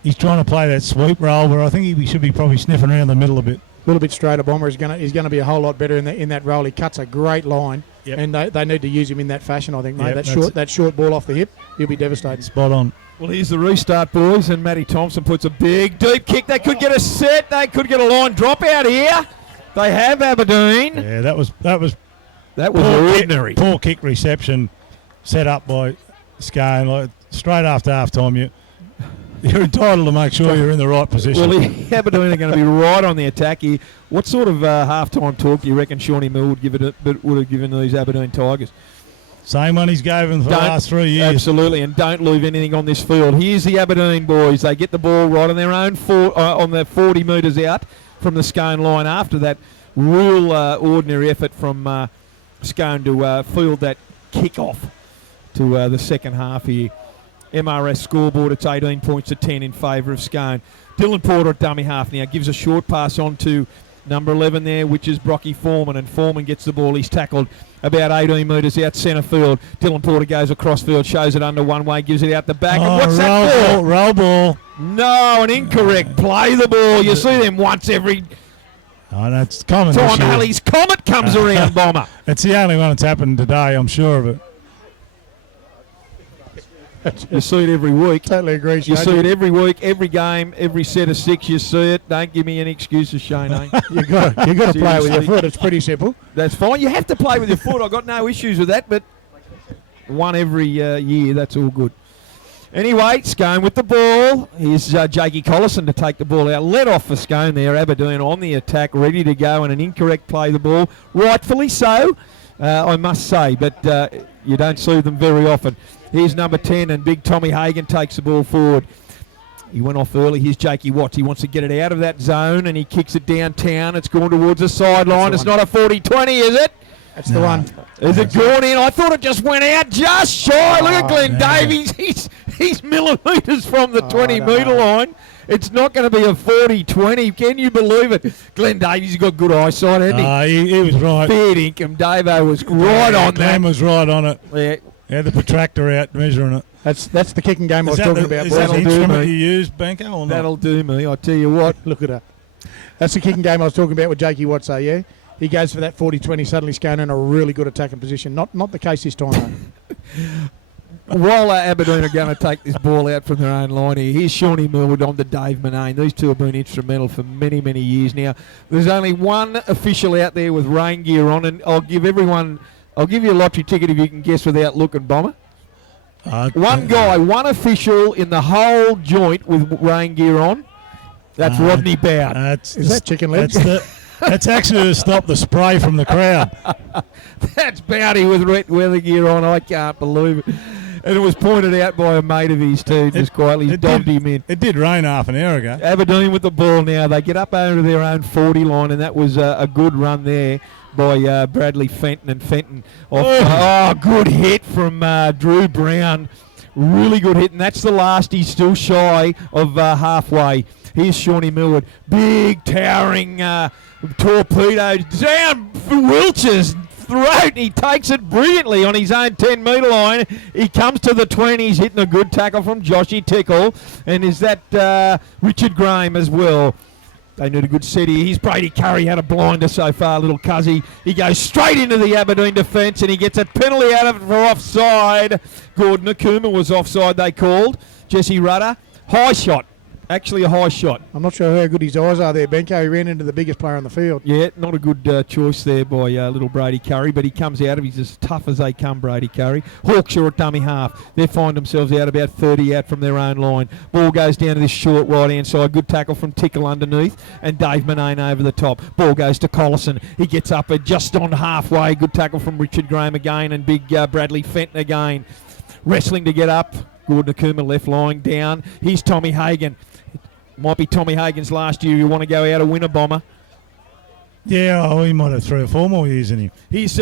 He's trying to play that sweep role, where I think he should be probably sniffing around the middle a bit. A little bit straighter. Bomber is going to be a whole lot better in that role. He cuts a great line, and they need to use him in that fashion, I think, mate. That short ball off the hip, he'll be devastating. Spot on. Well, here's the restart, boys, and Matty Thompson puts a big, deep kick. They could get a set. They could get a line drop out here. They have Aberdeen. Yeah, that was ordinary. Poor kick reception set up by Scone. Like, straight after half-time, you're entitled to make sure you're in the right position. Well, Aberdeen are going to be right on the attack here. What sort of half-time talk do you reckon Shawnee Mill would have given these Aberdeen Tigers? Same one he's given for the last 3 years. Absolutely, and don't leave anything on this field. Here's the Aberdeen boys. They get the ball right on their own on the 40 metres out from the Scone line after that real ordinary effort from Scone to field that kick-off to the second half here. MRS scoreboard, it's 18 points to 10 in favour of Scone. Dylan Porter at dummy half now gives a short pass on to number 11 there, which is Brocky Foreman, and Foreman gets the ball. He's tackled about 18 metres out centre field. Dylan Porter goes across field, shows it under one way, gives it out the back. And what's that for? Roll ball. No, an incorrect play the ball. You see them once every that's common time Halley's Comet comes around, Bomber. It's the only one that's happened today, I'm sure of it. You see it every week. Totally agree, Shane. You see it every week, every game, every set of 6. You see it. Don't give me any excuses, Shane. you got to play with your foot. It's pretty simple. That's fine. You have to play with your foot. I've got no issues with that, but one every year. That's all good. Anyway, Scone with the ball. Here's Jakey Collison to take the ball out. Let off for Scone there. Aberdeen on the attack, ready to go, and an incorrect play the ball. Rightfully so, I must say, but you don't see them very often. Here's number 10, and big Tommy Hagan takes the ball forward. He went off early. Here's Jakey Watts. He wants to get it out of that zone, and he kicks it downtown. It's gone towards the sideline. It's not a 40-20, is it? That's the one. Is it gone in? I thought it just went out just shy. Look at Glenn Davies. He's millimetres from the 20-metre line. It's not going to be a 40-20. Can you believe it? Glenn Davies has got good eyesight, hasn't he? He was right. Fair dinkum. Davo was right on that. Glenn was right on it. Yeah. Yeah, the protractor out measuring it. That's the kicking game I was talking about. Is that the instrument you use, Benko, or not? That'll do me. I tell you what. Look at that. That's the kicking game I was talking about with Jakey Watts, yeah? He goes for that 40-20, suddenly Scone in a really good attacking position. Not the case this time, though. While Aberdeen are going to take this ball out from their own line here, here's Shawnee Millwood on to Dave Manane. These two have been instrumental for many, many years now. There's only one official out there with rain gear on, and I'll give you a lottery ticket if you can guess without looking, Bomber. One official in the whole joint with rain gear on. That's Rodney Bowd. Is that chicken legs? That's actually to stop the spray from the crowd. That's Bowdy with wet weather gear on. I can't believe it. And it was pointed out by a mate of his too, just quietly dobbed him in. It did rain half an hour ago. Aberdeen with the ball now. They get up over their own 40 line, and that was a good run there by Bradley Fenton. And Fenton good hit from Drew Brown. Really good hit, and that's the last. He's still shy of halfway. Here's Shawnee Millwood. Big, towering torpedo down for Wiltshires. Throat. He takes it brilliantly on his own 10-metre line. He comes to the 20s, hitting a good tackle from Joshy Tickle. And is that Richard Graham as well? They need a good set here. Here's Brady Curry, had a blinder so far, little Cuzzy. He goes straight into the Aberdeen defence, and he gets a penalty out of it for offside. Gordon Akuma was offside, they called. Jesse Rudder, high shot. Actually a high shot. I'm not sure how good his eyes are there, Benko. He ran into the biggest player on the field. Yeah, not a good choice there by little Brady Curry, but he comes out of it. He's as tough as they come, Brady Curry. Hawkshaw at dummy half. They find themselves out about 30 out from their own line. Ball goes down to this short right-hand side. Good tackle from Tickle underneath, and Dave Manane over the top. Ball goes to Collison. He gets up at just on halfway. Good tackle from Richard Graham again, and big Bradley Fenton again. Wrestling to get up. Gordon Akuma left lying down. Here's Tommy Hagan. Might be Tommy Hagan's last year. You want to go out a winner bomber. Yeah, he might have 3 or 4 more years in him. He's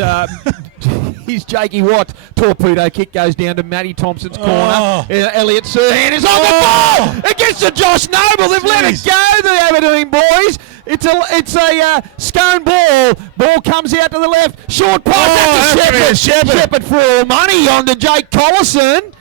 Jakey Watt. Torpedo kick goes down to Matty Thompson's corner. Elliot Serhan is on the ball against the Josh Noble. They've let it go, the Aberdeen boys. It's a Scone ball. Ball comes out to the left. Short pass out to Shepherd. Shepherd for all money on to Jake Collison.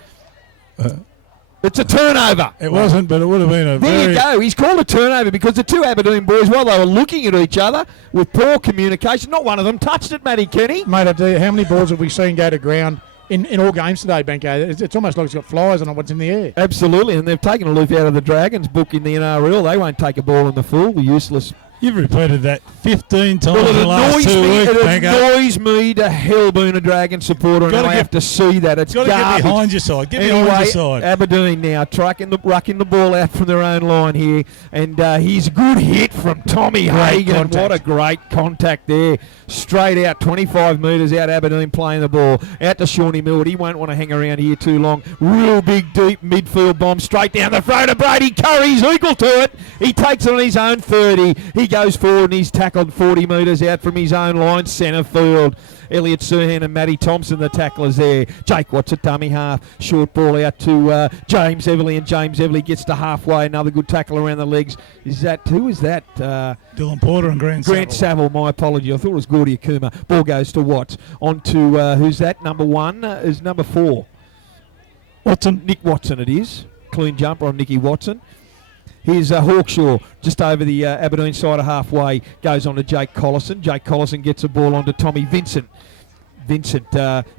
It's a turnover. It wasn't, but it would have been a There you go. He's called a turnover because the two Aberdeen boys, while they were looking at each other with poor communication, not one of them touched it, Matty Kenny. Mate, I tell you, how many balls have we seen go to ground in all games today, Benko? It's almost like it's got flies on it, what's in the air. Absolutely, and they've taken a leaf out of the Dragons book in the NRL. They won't take a ball in the full, the useless. You've repeated that 15 times in the last 2 weeks, It annoys me to hell being a Dragon supporter, and I have to see that. It's garbage. Get behind your side. Get behind your side. Aberdeen now rucking the ball out from their own line here, and he's a good hit from Tommy Hagan. Contact. What a great contact there. Straight out, 25 metres out, Aberdeen playing the ball. Out to Shawnee Millwood. He won't want to hang around here too long. Real big, deep midfield bomb straight down the throat of Brady Curry. He's equal to it. He takes it on his own 30. He goes forward and he's tackled 40 metres out from his own line, centre field. Elliot Serhan and Matty Thompson, the tacklers there. Jake Watts at dummy half. Short ball out to James Everly, and James Everly gets to halfway. Another good tackle around the legs. Who is that? Dylan Porter and Grant Saville, my apology. I thought it was Gordy Akuma. Ball goes to Watts. On to, who's that? Number 1 is number 4. Watson. Nick Watson it is. Clean jumper on Nicky Watson. Here's Hawkshaw just over the Aberdeen side of halfway. Goes on to Jake Collison. Jake Collison gets the ball onto Tommy Vincent.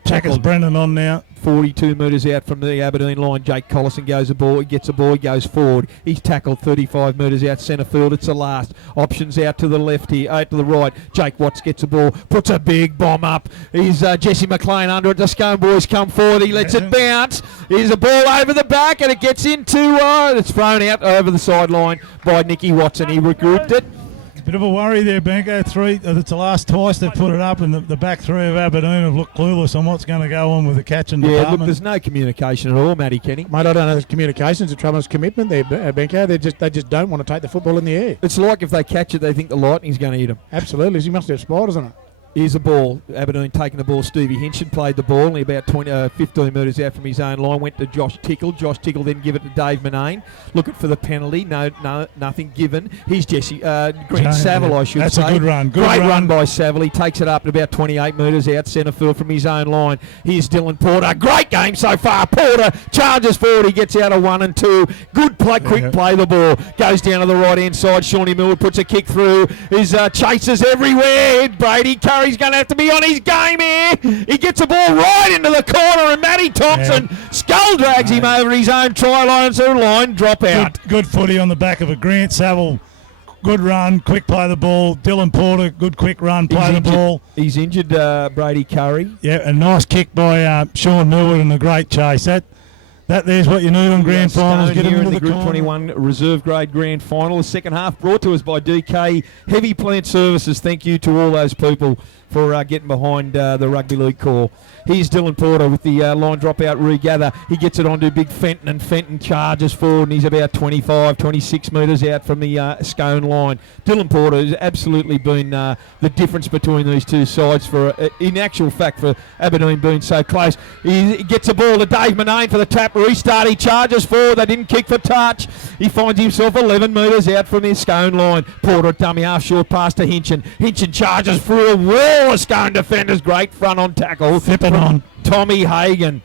Tackles Brennan on now. 42 metres out from the Aberdeen line. Jake Collison gets the ball, he goes forward. He's tackled 35 metres out centre field. It's the last. Options out to the left here, out to the right. Jake Watts gets the ball, puts a big bomb up. He's Jesse McLean under it. The Scone boys come forward. He lets it bounce. Here's a ball over the back and it gets into, it's thrown out over the sideline by Nicky Watson. He regrouped it. Bit of a worry there, Benko. It's the last twice they've put it up, and the back three of Aberdeen have looked clueless on what's going to go on with the catching department. Look, there's no communication at all, Matty Kenny. Mate, I don't know if communication's the trouble. It's commitment there, Benko. They just don't want to take the football in the air. It's like if they catch it, they think the lightning's going to hit them. Absolutely. He must have spiders on it. Here's the ball. Aberdeen taking the ball. Stevie Hinchin played the ball, only about 15 metres out from his own line. Went to Josh Tickle. Josh Tickle then give it to Dave Manane. Looking for the penalty. No, nothing given. Here's Grant Saville, I should say. That's a good run. Great run by Saville. He takes it up at about 28 metres out centre field from his own line. Here's Dylan Porter. Great game so far. Porter charges forward. He gets out of 1 and 2. Good play, quick play the ball. Goes down to the right-hand side. Shawnee Millwood puts a kick through. His chasers everywhere. Brady Curry's going to have to be on his game here. He gets the ball right into the corner, and Matty Thompson skull drags him over his own try line, so line drop out. Good footy on the back of a Grant Saville. Good run, quick play the ball. Dylan Porter, good quick run, play the ball. He's injured, Brady Curry. Yeah, a nice kick by Sean Millwood and a great chase. That there's what you need on grand finals. Get here into in the Group corner. 21 reserve grade grand final. The second half brought to us by DK Heavy Plant Services. Thank you to all those people for getting behind the rugby league call. Here's Dylan Porter with the line drop out regather. He gets it onto big Fenton, and Fenton charges forward, and he's about 25, 26 metres out from the Scone line. Dylan Porter has absolutely been the difference between these two sides for, in actual fact, for Aberdeen being so close. He gets the ball to Dave Manane for the tap restart. He charges forward. They didn't kick for touch. He finds himself 11 metres out from the Scone line. Porter at dummy half, short pass to Hinchin. Hinchin charges through a wall of Scone defenders. Great front on tackle. Fipping on. Tommy Hagan.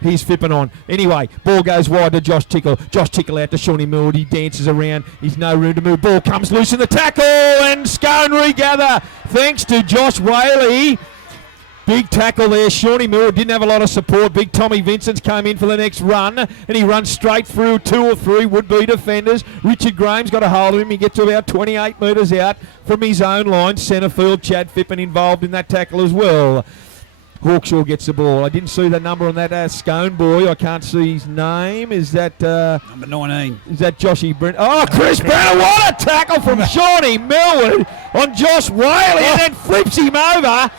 He's fipping on. Anyway, ball goes wide to Josh Tickle. Josh Tickle out to Shawnee Millwood. He dances around. He's no room to move. Ball comes loose in the tackle, and Scone regather. Thanks to Josh Whaley. Big tackle there. Shawnee Miller didn't have a lot of support. Big Tommy Vincent's came in for the next run, and he runs straight through 2 or 3 would-be defenders. Richard Graham's got a hold of him. He gets to about 28 metres out from his own line. Centre field, Chad Phippen involved in that tackle as well. Hawkshaw gets the ball. I didn't see the number on that Scone boy. I can't see his name. Is that... Number 19. Is that Joshy Brent? Oh, Chris Brenner. What a tackle from Shawnee Millwood on Josh Whaley, and then flips him over.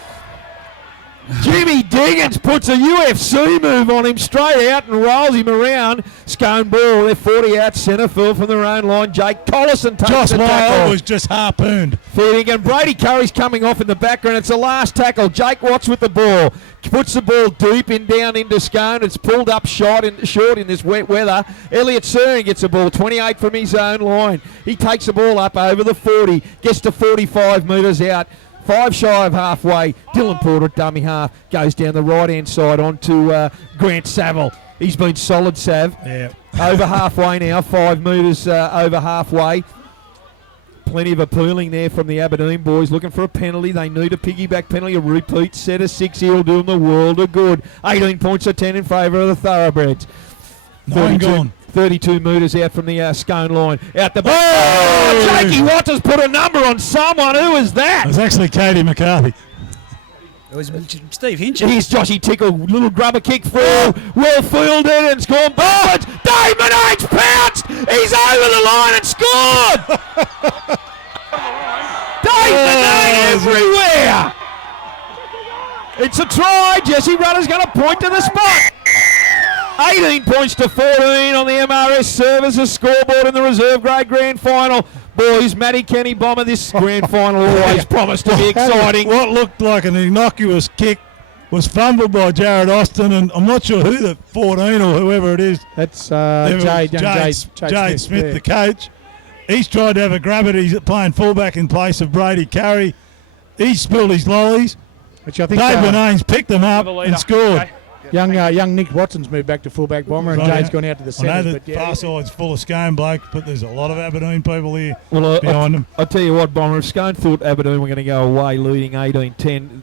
Jimmy Diggins puts a UFC move on him straight out and rolls him around. Scone ball. They're 40 out centre field from their own line. Jake Collison takes Josh the tackle. Whaley was just harpooned. Feeding, and Brady Curry's coming off in the background. It's the last tackle. Jake Watts with the ball. Puts the ball deep in down into Scone. It's pulled up short in this wet weather. Elliot Searing gets the ball, 28 from his own line. He takes the ball up over the 40, gets to 45 metres out. 5 shy of halfway. Dylan Porter at dummy half goes down the right-hand side onto Grant Saville. He's been solid, Sav. Yeah. Over halfway now, 5 metres over halfway. Plenty of appealing there from the Aberdeen boys, looking for a penalty. They need a piggyback penalty, a repeat set of 6 here will do them the world of good. 18 points to 10 in favour of the Thoroughbreds. 9 gone. 32 metres out from the Scone line. Out the back. Oh, Jakey Watts has put a number on someone. Who is that? It was actually Katie McCarthy. It was Steve Hinchin. Here's Joshy Tickle. Little grubber kick through. Well fielded and it's gone backwards. Dave Monane's pounced. He's over the line and scored. Dave Monane everywhere. It's a try. Jesse Rudder's going to point to the spot. 18 points to 14 on the MRS Services scoreboard in the reserve grade grand final. Boys, Matty Kenny Bomber, this grand final always promised to be exciting. What looked like an innocuous kick was fumbled by Jared Austin, and I'm not sure who the 14 or whoever it is. That's Jade Jade Smith, the coach. He's tried to have a grab at it. He's playing fullback in place of Brady Curry. He spilled his lollies. Which I think Dave Benanes picked them up and scored. Okay. Young Nick Watson's moved back to fullback bomber, and Jade's gone out to the I know centre. that far side's full of Scone blokes, but there's a lot of Aberdeen people here Well, behind them. I'll tell you what, Bomber, if Scone thought Aberdeen were going to go away leading 18-10,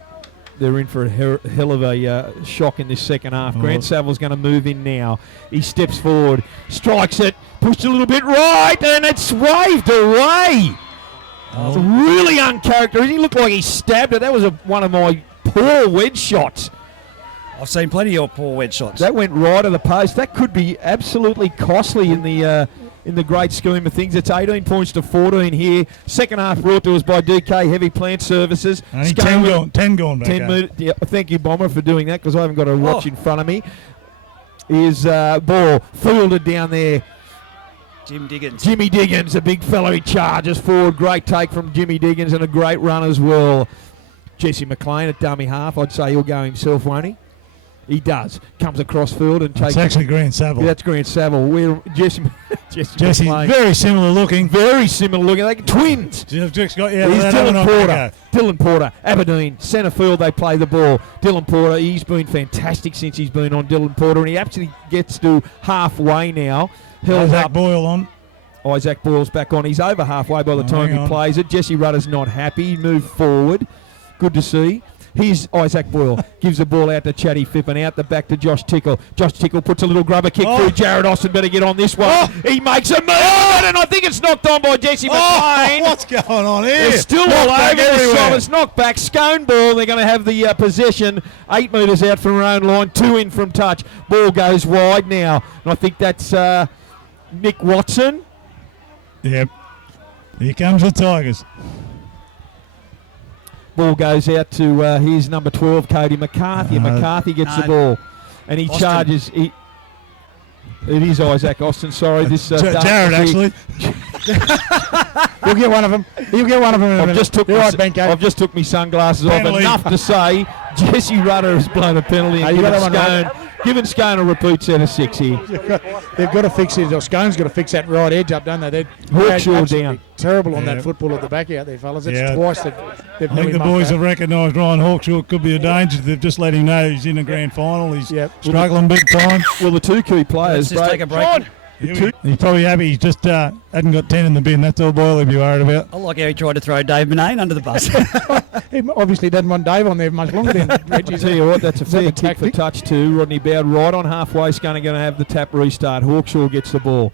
they're in for a hell of a shock in this second half. Grant Saville's going to move in now. He steps forward, strikes it, pushed a little bit right, and it's waved away. It's really uncharacteristic. He looked like he stabbed it. That was one of my poor wedge shots. I've seen plenty of poor wedge shots. That went right of the post. That could be absolutely costly in the great scheme of things. It's 18 points to 14 here. Second half brought to us by DK Heavy Plant Services. Only 10 gone back 10 minutes. Yeah, thank you, Bomber, for doing that because I haven't got a watch in front of me. Is ball fielded down there. Jimmy Diggins, a big fellow. He charges forward. Great take from Jimmy Diggins and a great run as well. Jesse McLean at dummy half. I'd say he'll go himself, won't he? He does. Comes across field and takes... It's actually Grant Saville. Yeah, that's Grant Saville. We're Jesse McLean. Very similar looking. Very similar looking. They're twins. He's Dylan Porter. Aberdeen. Centre field, they play the ball. Dylan Porter, he's been fantastic since he's been on Dylan Porter, and he actually gets to halfway now. Isaac Boyle on. Isaac Boyle's back on. He's over halfway by the time he plays it. Jesse Rudder's not happy. He moved forward. Good to see. Here's Isaac Boyle. Gives the ball out to Chatty Phippen. Out the back to Josh Tickle. Josh Tickle puts a little grubber kick through. Jared Austin better get on this one. He makes a move, and I think it's knocked on by Jesse McLean. What's going on here? It's still all over the shot. It's knocked back. Scone ball. They're going to have the possession. 8 metres out from their own line. 2 in from touch. Ball goes wide now. And I think that's Nick Watson. Yep. Here comes the Tigers. Ball goes out to here's number 12, Cody McCarthy. McCarthy gets the ball, and he Austin. charges. It is Isaac Austin. Sorry, this Jared actually. You'll get one of them. You'll get one of them. I've just took my sunglasses Penalty. off. Enough to say, Jesse Rudder has blown a penalty and given Scone a repeat set of 6 here. They've got to fix it. Or Scone's got to fix that right edge up, don't they? They're Hawkshaw absolutely down. terrible on that football at the back out there, fellas. It's twice that they've I think the boys have recognised Ryan Hawkshaw could be a danger. They've just let him know he's in the grand final. He's struggling big time. Well, the two key players. Let's just take a break. He's probably happy he's just hadn't got 10 in the bin. That's all Boyle would be worried about. I like how he tried to throw Dave Manane under the bus. He obviously doesn't want Dave on there much longer than Reggie. I'll tell you what, that's a fair kick for touch too. Rodney Bowd right on halfway. Scone going to have the tap restart. Hawkshaw gets the ball.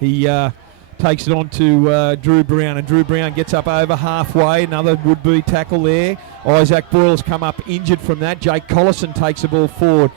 He takes it on to Drew Brown, and Drew Brown gets up over halfway. Another would-be tackle there. Isaac Boyle's come up injured from that. Jake Collison takes the ball forward.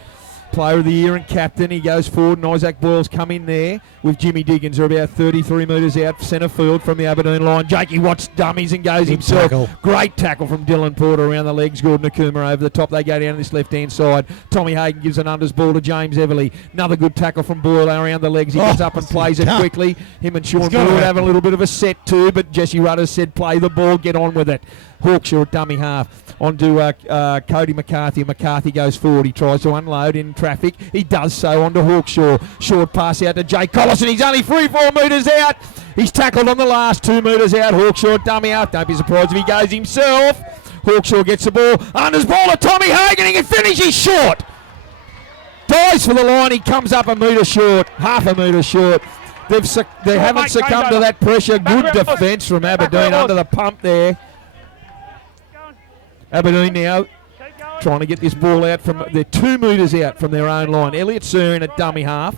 Player of the year and captain. He goes forward, and Isaac Boyle's come in there with Jimmy Diggins. They're about 33 metres out centre field from the Aberdeen line. Jakey Watts dummies and goes himself. Tackle. Great tackle from Dylan Porter around the legs. Gordon Akuma over the top. They go down this left-hand side. Tommy Hagen gives an unders ball to James Everly. Another good tackle from Boyle around the legs. He gets up and plays it quickly. Him and Sean Boyle having a little bit of a set too, but Jesse Rudder said play the ball, get on with it. Hawkshaw at dummy half. On to Cody McCarthy. McCarthy goes forward. He tries to unload in traffic. He does so on to Hawkshaw. Short pass out to Jake Collison. He's only 3-4 metres out. He's tackled on the last 2 metres out. Hawkshaw dummy out. Don't be surprised if he goes himself. Hawkshaw gets the ball. Unders ball to Tommy Hagen. He can finish. He's short. Dives for the line. He comes up a metre short. Half a metre short. They haven't succumbed to that pressure. Good defence from Aberdeen under the pump there. Aberdeen now trying to get this ball out from, they're 2 metres out from their own line. Elliot Surin at dummy half.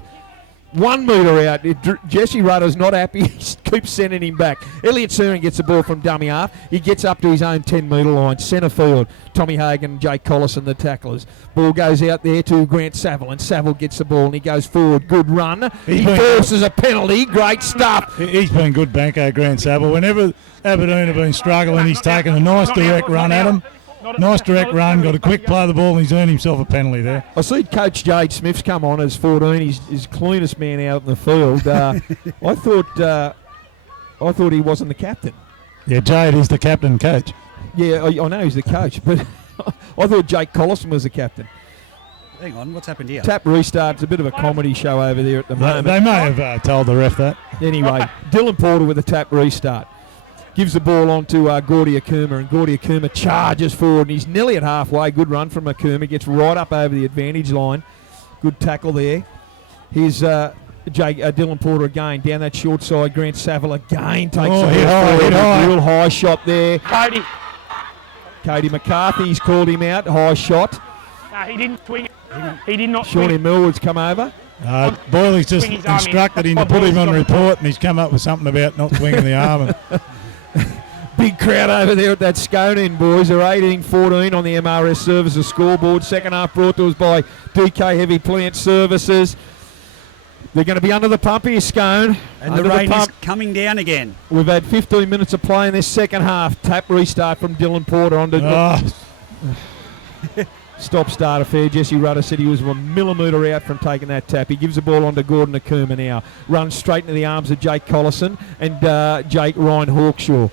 1 metre out. Jesse Rudder's not happy. He keeps sending him back. Elliot Surin gets the ball from dummy half. He gets up to his own 10 metre line. Centre field. Tommy Hagen, Jake Collison, the tacklers. Ball goes out there to Grant Saville, and Saville gets the ball and he goes forward. Good run. He forces a penalty. Great stuff. He's been good banko, Grant Saville. Whenever Aberdeen have been struggling, he's taken a nice direct run at him. Nice direct run, got a quick play of the ball, and he's earned himself a penalty there. I see Coach Jade Smith's come on as 14. He's cleanest man out in the field. I thought he wasn't the captain. Yeah, Jade is the captain coach. Yeah, I know he's the coach, but I thought Jake Collison was the captain. Hang on, what's happened here? Tap restart's a bit of a comedy show over there at the moment. They may have told the ref that. Anyway, Dylan Porter with a tap restart. Gives the ball on to Gordy Akuma, and Gordy Akuma charges forward, and he's nearly at halfway. Good run from Akuma, gets right up over the advantage line. Good tackle there. Here's Dylan Porter again, down that short side. Grant Saville again takes a real high shot there. Cody McCarthy's called him out, high shot. No, he didn't swing it. He did not Shawnee swing. Millwood's come over. Boyley's just instructed him to put him on report, and he's come up with something about not swinging the arm. Big crowd over there at that Scone end, boys. They're 18-14 on the MRS Services scoreboard. Second half brought to us by DK Heavy Plant Services. They're going to be under the pump here, Scone. And the rain is coming down again. We've had 15 minutes of play in this second half. Tap restart from Dylan Porter on to... Stop-start affair. Jesse Rudder said he was 1 millimetre out from taking that tap. He gives the ball on to Gordon Akuma now. Runs straight into the arms of Jake Collison and Ryan Hawkshaw.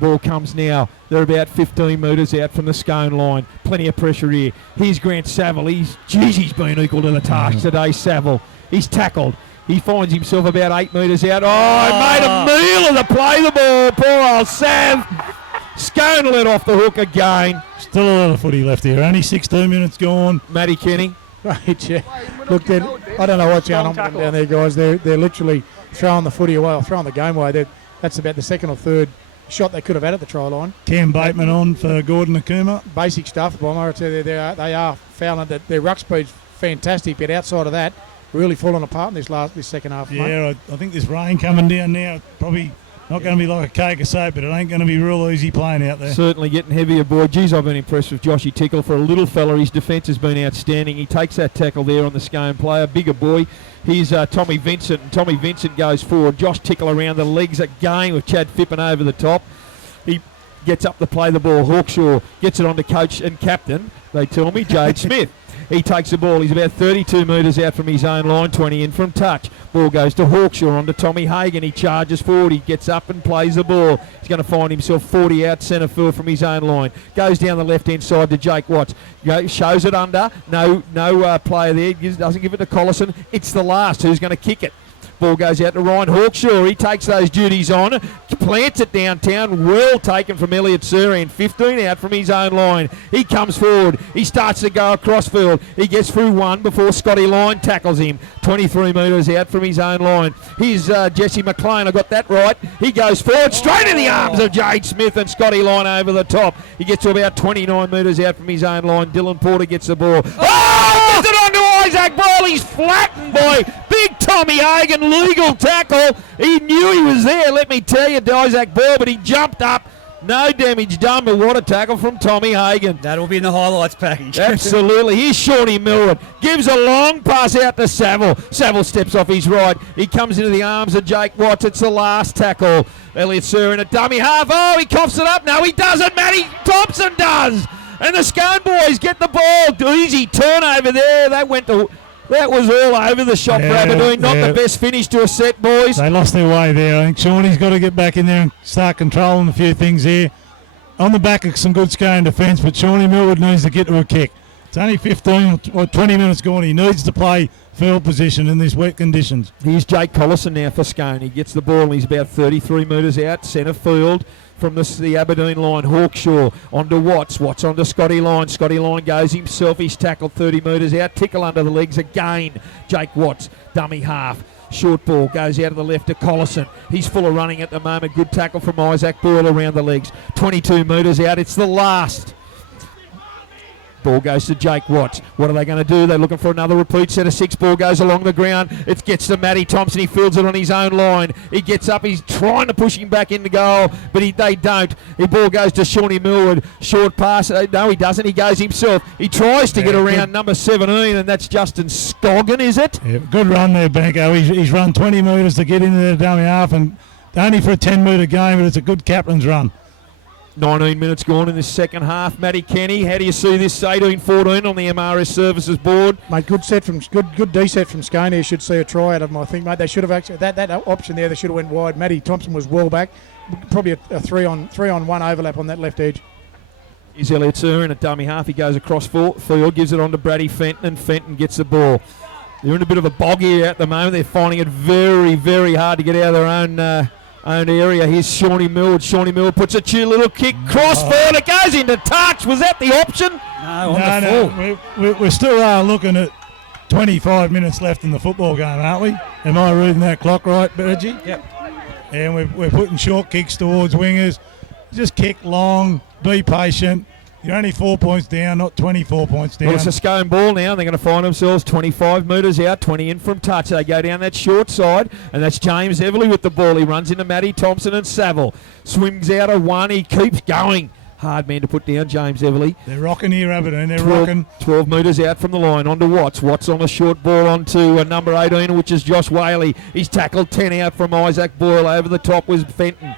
Ball comes now. They're about 15 metres out from the Scone line. Plenty of pressure here. Here's Grant Saville. He's been equal to the task today, Saville. He's tackled. He finds himself about 8 metres out. He made a meal of the play the ball. Poor old Sav. Scone let off the hook again. Still a lot of footy left here. Only 16 minutes gone. Matty Kenny. Right, yeah. Look, I don't know what's going on with them down there, guys. They're literally throwing the footy away or throwing the game away. That's about the second or third shot they could have had at the try line. Cam Bateman on for Gordon Akuma. Basic stuff, Bomber. I tell you, they are fouling. Their ruck speed's fantastic, but outside of that, really falling apart in this second half. Yeah, I think this rain coming down now, probably not going to be like a cake of soap, but it ain't going to be real easy playing out there. Certainly getting heavier, boy. Geez, I've been impressed with Joshy Tickle. For a little fella, his defence has been outstanding. He takes that tackle there on the Scone player. Bigger boy. Here's Tommy Vincent, and Tommy Vincent goes forward. Josh Tickle around the legs again with Chad Fippen over the top. He gets up to play the ball. Hawkshaw gets it on to coach and captain, they tell me, Jade Smith. He takes the ball. He's about 32 metres out from his own line, 20 in from touch. Ball goes to Hawkshaw, on to Tommy Hagen. He charges forward. He gets up and plays the ball. He's going to find himself 40 out centre field from his own line. Goes down the left-hand side to Jake Watts. Shows it under. No player there. Doesn't give it to Collison. It's the last who's going to kick it. Ball goes out to Ryan Hawkshaw. He takes those duties on, plants it downtown. Well taken from Elliot Surian. 15 out from his own line. He comes forward. He starts to go across field. He gets through one before Scotty Line tackles him. 23 metres out from his own line. Here's Jesse McLean. I got that right. He goes forward straight in the arms of Jade Smith and Scotty Line over the top. He gets to about 29 metres out from his own line. Dylan Porter gets the ball. Oh! Gets it on to Isaac Boyle. He's flattened by big Tommy Hagan. Legal tackle. He knew he was there, let me tell you, Isaac Boyle, but he jumped up. No damage done, but what a tackle from Tommy Hagan. That'll be in the highlights package. Absolutely. Here's Shawnee Millwood. Gives a long pass out to Saville. Saville steps off his right. He comes into the arms of Jake Watts. It's the last tackle. Elliot Sir in a dummy half. Oh, he coughs it up. No, he doesn't. Matty Thompson does. And the Scone boys get the ball. Easy turnover there. That was all over the shop for Aberdeen. Not the best finish to a set, boys. They lost their way there. I think Shawnee's got to get back in there and start controlling a few things here. On the back of some good Scone defence, but Shawnee Millwood needs to get to a kick. It's only 15 or 20 minutes gone. He needs to play field position in these wet conditions. Here's Jake Collison now for Scone. He gets the ball and he's about 33 metres out, centre field. From the Aberdeen line, Hawkshaw onto Watts. Watts onto Scotty Line. Scotty Line goes himself. He's tackled 30 metres out. Tickle under the legs again. Jake Watts, dummy half. Short ball goes out to the left to Collison. He's full of running at the moment. Good tackle from Isaac Boyle around the legs. 22 metres out. It's the last. Ball goes to Jake Watts. What are they going to do? They're looking for another repeat set of 6. Ball goes along the ground. It gets to Matty Thompson. He fields it on his own line. He gets up. He's trying to push him back into goal, but they don't. The ball goes to Shawnee Millwood. Short pass. No, he doesn't. He goes himself. He tries to get around number 17, and that's Justin Scoggin, is it? Yeah, good run there, Benko. He's run 20 metres to get into the dummy half, and only for a 10-metre game, but it's a good captain's run. 19 minutes gone in this second half. Matty Kenny, how do you see this 18-14 on the MRS Services board? Mate, good D set from Scone. He should see a try out of them, I think, mate. They should have actually that option there. They should have went wide. Matty Thompson was well back. Probably a 3-on-1 overlap on that left edge. Is Elliot Sir in a dummy half. He goes across field, gives it on to Brady Fenton, and Fenton gets the ball. They're in a bit of a bog here at the moment. They're finding it very, very hard to get out of their own area. Here's Shawnee Millwood. Shawnee Millwood puts a cute little kick cross field. It goes into touch. Was that the option? No, on the full. We're still looking at 25 minutes left in the football game, aren't we? Am I reading that clock right, Reggie? Yep. And we're putting short kicks towards wingers. Just kick long, be patient. You're only 4 points down, not 24 points down. Well, it's a Scone ball now. They're going to find themselves 25 metres out, 20 in from touch. They go down that short side, and that's James Everly with the ball. He runs into Matty Thompson and Saville. Swings out of one. He keeps going. Hard man to put down, James Everly. They're rocking here, Aberdeen. They're rocking. 12 metres out from the line. Onto Watts. Watts on a short ball onto number 18, which is Josh Whaley. He's tackled 10 out from Isaac Boyle. Over the top was Fenton.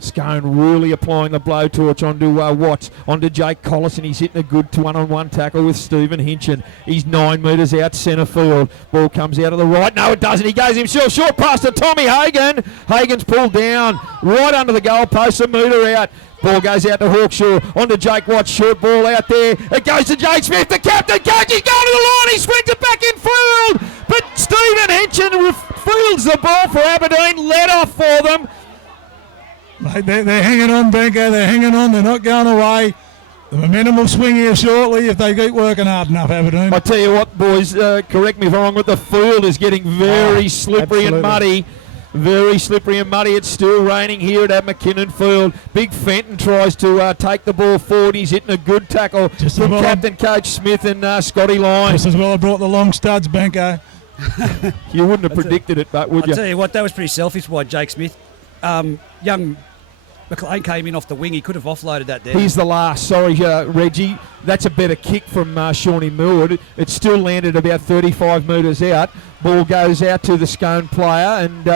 Scone really applying the blowtorch onto Watts, onto Jake Collison. He's hitting a good one-on-one tackle with Stephen Hinchin. He's 9 metres out centre field. Ball comes out of the right. No, it doesn't. He goes himself short pass to Tommy Hagan. Hagan's pulled down right under the goal post, a metre out. Ball goes out to Hawkshaw, onto Jake Watts, short ball out there. It goes to Jake Smith, the captain. Coach, he's going to the line. He swings it back in field. But Stephen Hinchin fields the ball for Aberdeen. Let off for them. Mate, they're hanging on, Benko. They're hanging on. They're not going away. The momentum will swing here shortly if they keep working hard enough, Aberdeen. I tell you what, boys, correct me if I'm wrong, but the field is getting very slippery and muddy. Very slippery and muddy. It's still raining here at McKinnon Field. Big Fenton tries to take the ball forward. He's hitting a good tackle from Captain Coach Smith and Scotty Line. Just as well I brought the long studs, Benko. You wouldn't have predicted it, but would you? I'll tell you what, that was pretty selfish by Jake Smith. Young McLean came in off the wing. He could have offloaded that there. He's the last. Sorry, Reggie. That's a better kick from Shawnee Millwood. It still landed about 35 metres out. Ball goes out to the Scone player, and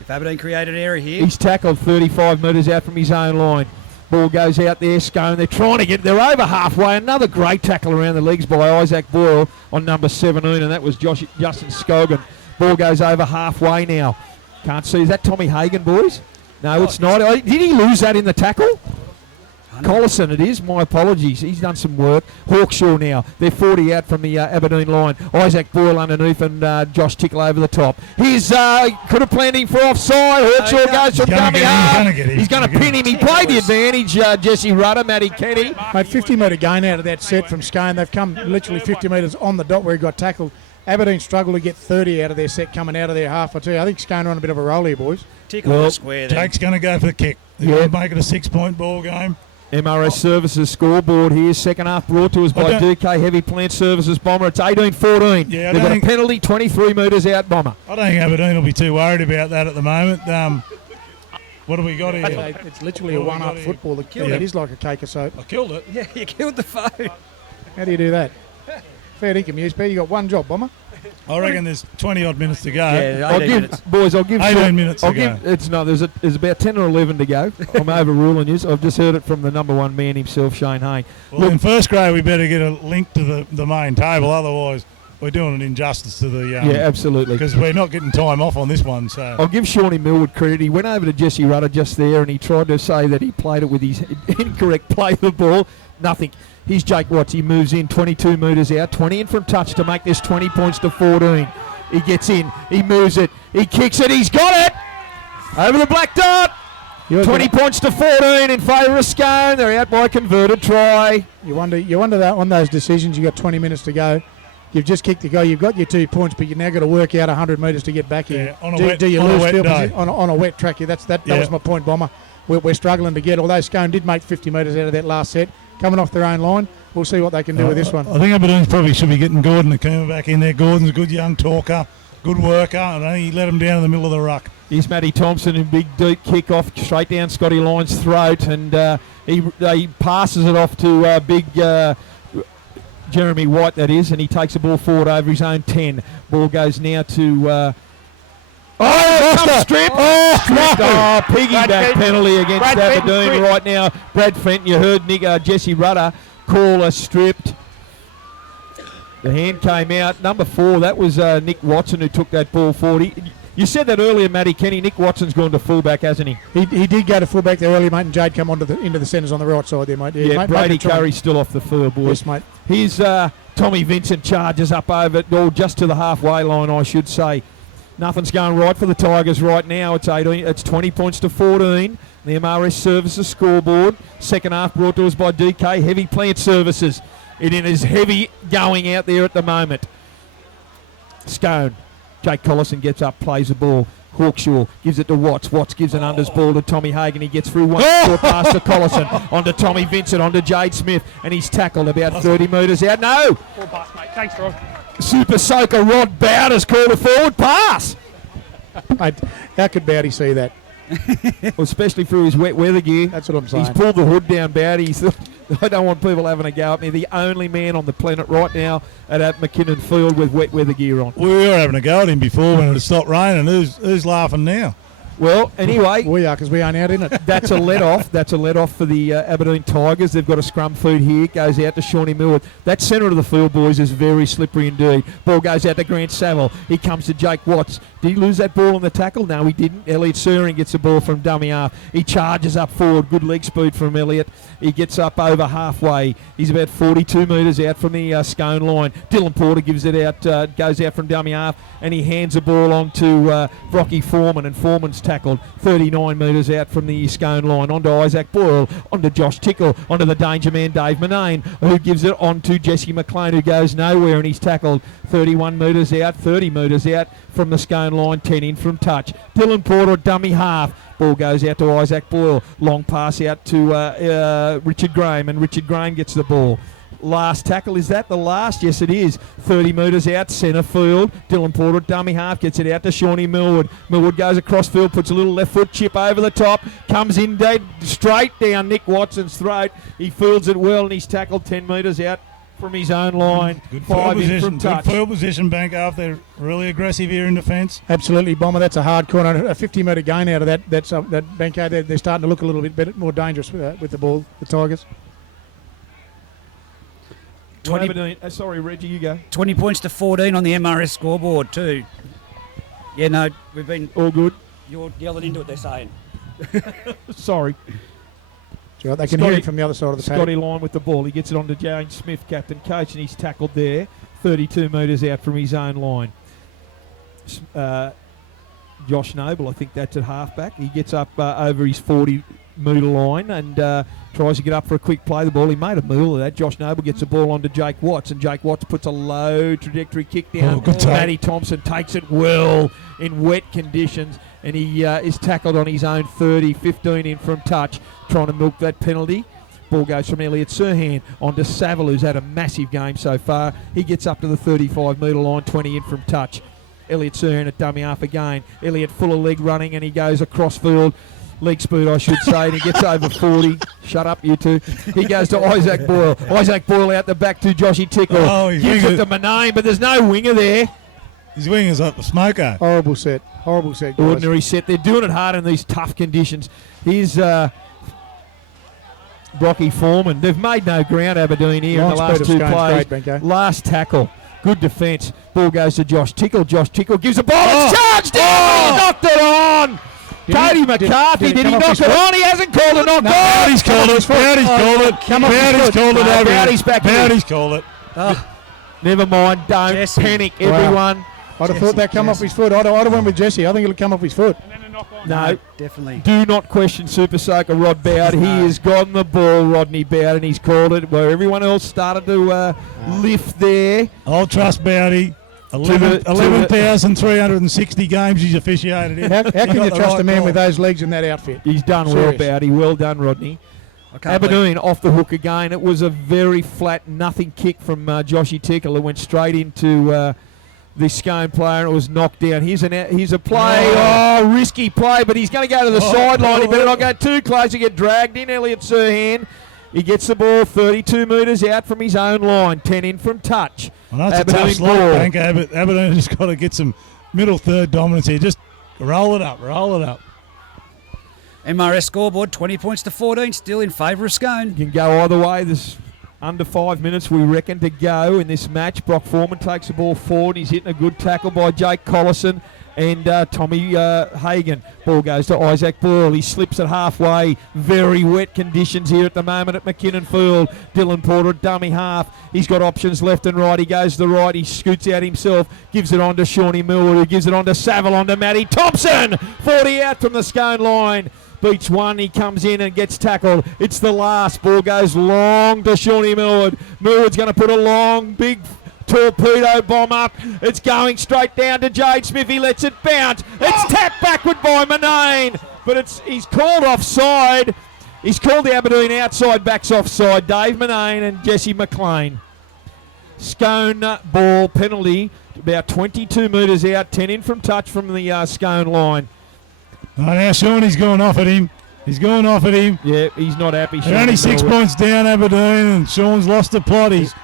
if Aberdeen created an area here, he's tackled 35 metres out from his own line. Ball goes out there, Scone. They're trying to they're over halfway. Another great tackle around the legs by Isaac Boyle on number 17, and that was Justin Scogan. Ball goes over halfway now. Can't see. Is that Tommy Hagan, boys? No, it's not. Did he lose that in the tackle? Collison it is, my apologies. He's done some work. Hawkshaw now. They're 40 out from the Aberdeen line. Isaac Boyle underneath and Josh Tickle over the top. He's could have planned him for offside. Hawkshaw goes from dummy half. He's going to pin him. He played the advantage, Jesse Rudder, Matty Kenny. Mate, 50-metre gain out of that set from Scone. They've come literally 50 metres on the dot where he got tackled. Aberdeen struggled to get 30 out of their set coming out of their half. I tell you, I think Scone are on a bit of a roll here, boys. Tickle on the square there. Jake's going to go for the kick. They're going to make it a 6-point ball game. MRS Services scoreboard here. Second half brought to us by DK Heavy Plant Services Bomber. It's 18-14. Yeah, They've got a penalty, 23 metres out, Bomber. I don't think Aberdeen will be too worried about that at the moment. What have we got here? It's literally a one-up football. It is like a cake of soap. I killed it. Yeah, you killed the phone. How do you do that? Fair dinkum, USP. You got one job, Bomber. I reckon there's 20-odd minutes to go. Yeah, 18 minutes. Boys, I'll give 18 minutes to go. There's about 10 or 11 to go. I'm overruling you. I've just heard it from the number one man himself, Shane Hayne. Well, in first grade, we better get a link to the main table. Otherwise, we're doing an injustice to the... yeah, absolutely. Because we're not getting time off on this one. So I'll give Shawnee Millwood credit. He went over to Jesse Rudder just there and he tried to say that he played it with his incorrect play of the ball. Nothing. Here's Jake Watts. He moves in 22 metres out, 20 in from touch to make this 20 points to 14. He gets in. He moves it. He kicks it. He's got it. Over the black dot. 20 points to 14 in favour of Scone. They're out by a converted try. You wonder that on those decisions. You got 20 minutes to go. You've just kicked the goal. You've got your 2 points, but you've now got to work out 100 metres to get back here. Yeah, do you lose wet field day. position on a wet track? Yeah, that was my point, Bomber. We're struggling to get. Although Scone did make 50 metres out of that last set, coming off their own line. We'll see what they can do with this one. I think Aberdeen probably should be getting Gordon Akuma back in there. Gordon's a good young talker, good worker. I think he let him down in the middle of the ruck. Here's Matty Thompson in big deep kick off straight down Scotty Lyon's throat, and he passes it off to big Jeremy White, that is, and he takes the ball forward over his own 10. Ball goes now to strip. Piggyback penalty against Aberdeen right now. Brad Fenton, you heard Jesse Rudder call a stripped. The hand came out. Number 4, that was Nick Watson who took that ball forward. You said that earlier, Matty Kenny. Nick Watson's gone to fullback, hasn't he? He did go to fullback there earlier, mate, and Jade come into the centres on the right side there, mate. Yeah, mate, Brady Curry's still off the field, boys. Yes, mate. Here's Tommy Vincent charges up over, just to the halfway line, I should say. Nothing's going right for the Tigers right now. It's 20 points to 14. The MRS Services scoreboard. Second half brought to us by DK Heavy Plant Services. It is heavy going out there at the moment. Scone. Jake Collison gets up, plays the ball. Hawkshaw gives it to Watts. Watts gives an unders ball to Tommy Hagan. He gets through one short pass to Collison. Onto Tommy Vincent, onto Jade Smith. And he's tackled about 30 metres out. No! Forward pass, mate. Thanks, Rod. Super soaker Rod Bowder's called a forward pass. Mate, how could Bowdy see that? Well, especially through his wet weather gear. That's what I'm saying. He's pulled the hood down, Bowdy. I don't want people having a go at me. The only man on the planet right now at McKinnon Field with wet weather gear on. We were having a go at him before when it stopped raining. Who's laughing now? Well, anyway, we are, because we aren't out in it. That's a let-off. That's a let-off for the Aberdeen Tigers. They've got a scrum feed here. It goes out to Shawnee Millwood. That centre of the field, boys, is very slippery indeed. Ball goes out to Grant Saville. He comes to Jake Watts. Did he lose that ball on the tackle? No, he didn't. Elliot Suring gets the ball from dummy half. He charges up forward. Good leg speed from Elliot. He gets up over halfway. He's about 42 metres out from the Scone line. Dylan Porter gives it out, goes out from dummy half, and he hands the ball on to Rocky Foreman, and Foreman's tackled 39 metres out from the Scone line. Onto Isaac Boyle, onto Josh Tickle, onto the danger man Dave Manane, who gives it on to Jesse McLean, who goes nowhere, and he's tackled 31 metres out, 30 metres out from the Scone line, 10 in from touch. Dylan Porter, dummy half. Ball goes out to Isaac Boyle. Long pass out to Richard Graham, and Richard Graham gets the ball. Last tackle, is that the last? Yes, it is. 30 metres out, centre field. Dylan Porter, dummy half, gets it out to Shawnee Millwood. Millwood goes across field, puts a little left foot chip over the top, comes in dead, straight down Nick Watson's throat. He fields it well, and he's tackled 10 metres out from his own line. Good 5 in position. from touch. Good field position, Bengalla. They're really aggressive here in defence. Absolutely, Bomber. That's a hard corner. A 50-metre gain out of that. That Bengalla, they're starting to look a little bit better, more dangerous with the ball, the Tigers. 20, sorry, Reggie, you go. 20 points to 14 on the MRS scoreboard too. Yeah, no, we've been... All good. You're yelling into it, they're saying. Sorry. right. They can hear it from the other side of the paddock. Scotty Line with the ball. He gets it on to James Smith, captain coach, and he's tackled there, 32 metres out from his own line. Josh Noble, I think that's at halfback. He gets up over his 40-metre line and tries to get up for a quick play. The ball, he made a meal of that. Josh Noble gets the ball onto Jake Watts, and Jake Watts puts a low trajectory kick down. Matty Thompson takes it well in wet conditions, and he is tackled on his own 30, 15 in from touch, trying to milk that penalty. Ball goes from Elliot Serhan onto Saville, who's had a massive game so far. He gets up to the 35-metre line, 20 in from touch. Elliot Serhan at dummy half again. Elliot full of leg running, and he goes across field. Leg speed, I should say, and he gets over 40. Shut up, you two. He goes to Isaac Boyle. Isaac Boyle out the back to Joshy Tickle. Gives it to Manane, but there's no winger there. His winger's up the smoker. Horrible set, guys. Ordinary set. They're doing it hard in these tough conditions. Here's Brocky Foreman. They've made no ground, Aberdeen, here in the last two plays. Last tackle. Good defence. Ball goes to Josh Tickle. Josh Tickle gives a ball. It's charged in. He knocked it on. Cody McCarthy, did he knock it on? He hasn't called a knock on. Bowdy's called it. Bowdy's called it. Bowdy's called it. Bowdy's back in. Bowdy's called it. Never mind. Don't panic, everyone. I'd have thought that come off his foot. I'd have went with Jesse. I think it'll come off his foot. And then a knock on. No, definitely. Do not question Super Soaker Rod Bowd. He has gotten the ball, Rodney Bowd, and he's called it where everyone else started to lift there. I'll trust Bowdy. 11,360 games he's officiated in. How can you trust a man with those legs and that outfit? He's done well, Bowdy. Well done, Rodney. Aberdeen off the hook again. It was a very flat, nothing kick from Joshy Tickle. It went straight into the Scone player, and it was knocked down. Here's a play. Oh, risky play, but he's going to go to the sideline. He better not go too close. He get dragged in. Elliot Serhan. He gets the ball 32 metres out from his own line. 10 in from touch. Well, that's Aberdeen a tough slot, Bank. Aberdeen has got to get some middle third dominance here. Just roll it up. MRS scoreboard, 20 points to 14, still in favour of Scone. You can go either way. There's under 5 minutes, we reckon, to go in this match. Brock Foreman takes the ball forward. He's hitting a good tackle by Jake Collison and Tommy Hagan. Ball goes to Isaac Boyle. He slips it halfway. Very wet conditions here at the moment at McKinnon Field. Dylan Porter at dummy half. He's got options left and right. He goes to the right. He scoots out himself. Gives it on to Shawnee Millwood, who gives it on to Saville, on to Matty Thompson. 40 out from the Scone line. Beats one. He comes in and gets tackled. It's the last. Ball goes long to Shawnee Millwood. Millwood's going to put a long, big torpedo bomb up. It's going straight down to Jade Smith. He lets it bounce. It's tapped backward by Manane, but he's called offside. He's called the Aberdeen outside backs offside. Dave Manane and Jesse McLean. Scone ball penalty, about 22 metres out, 10 in from touch from the Scone line. Now Shawnee's going off at him. Yeah, he's not happy. They're only 6 points down, Aberdeen, and Sean's lost the plot. He's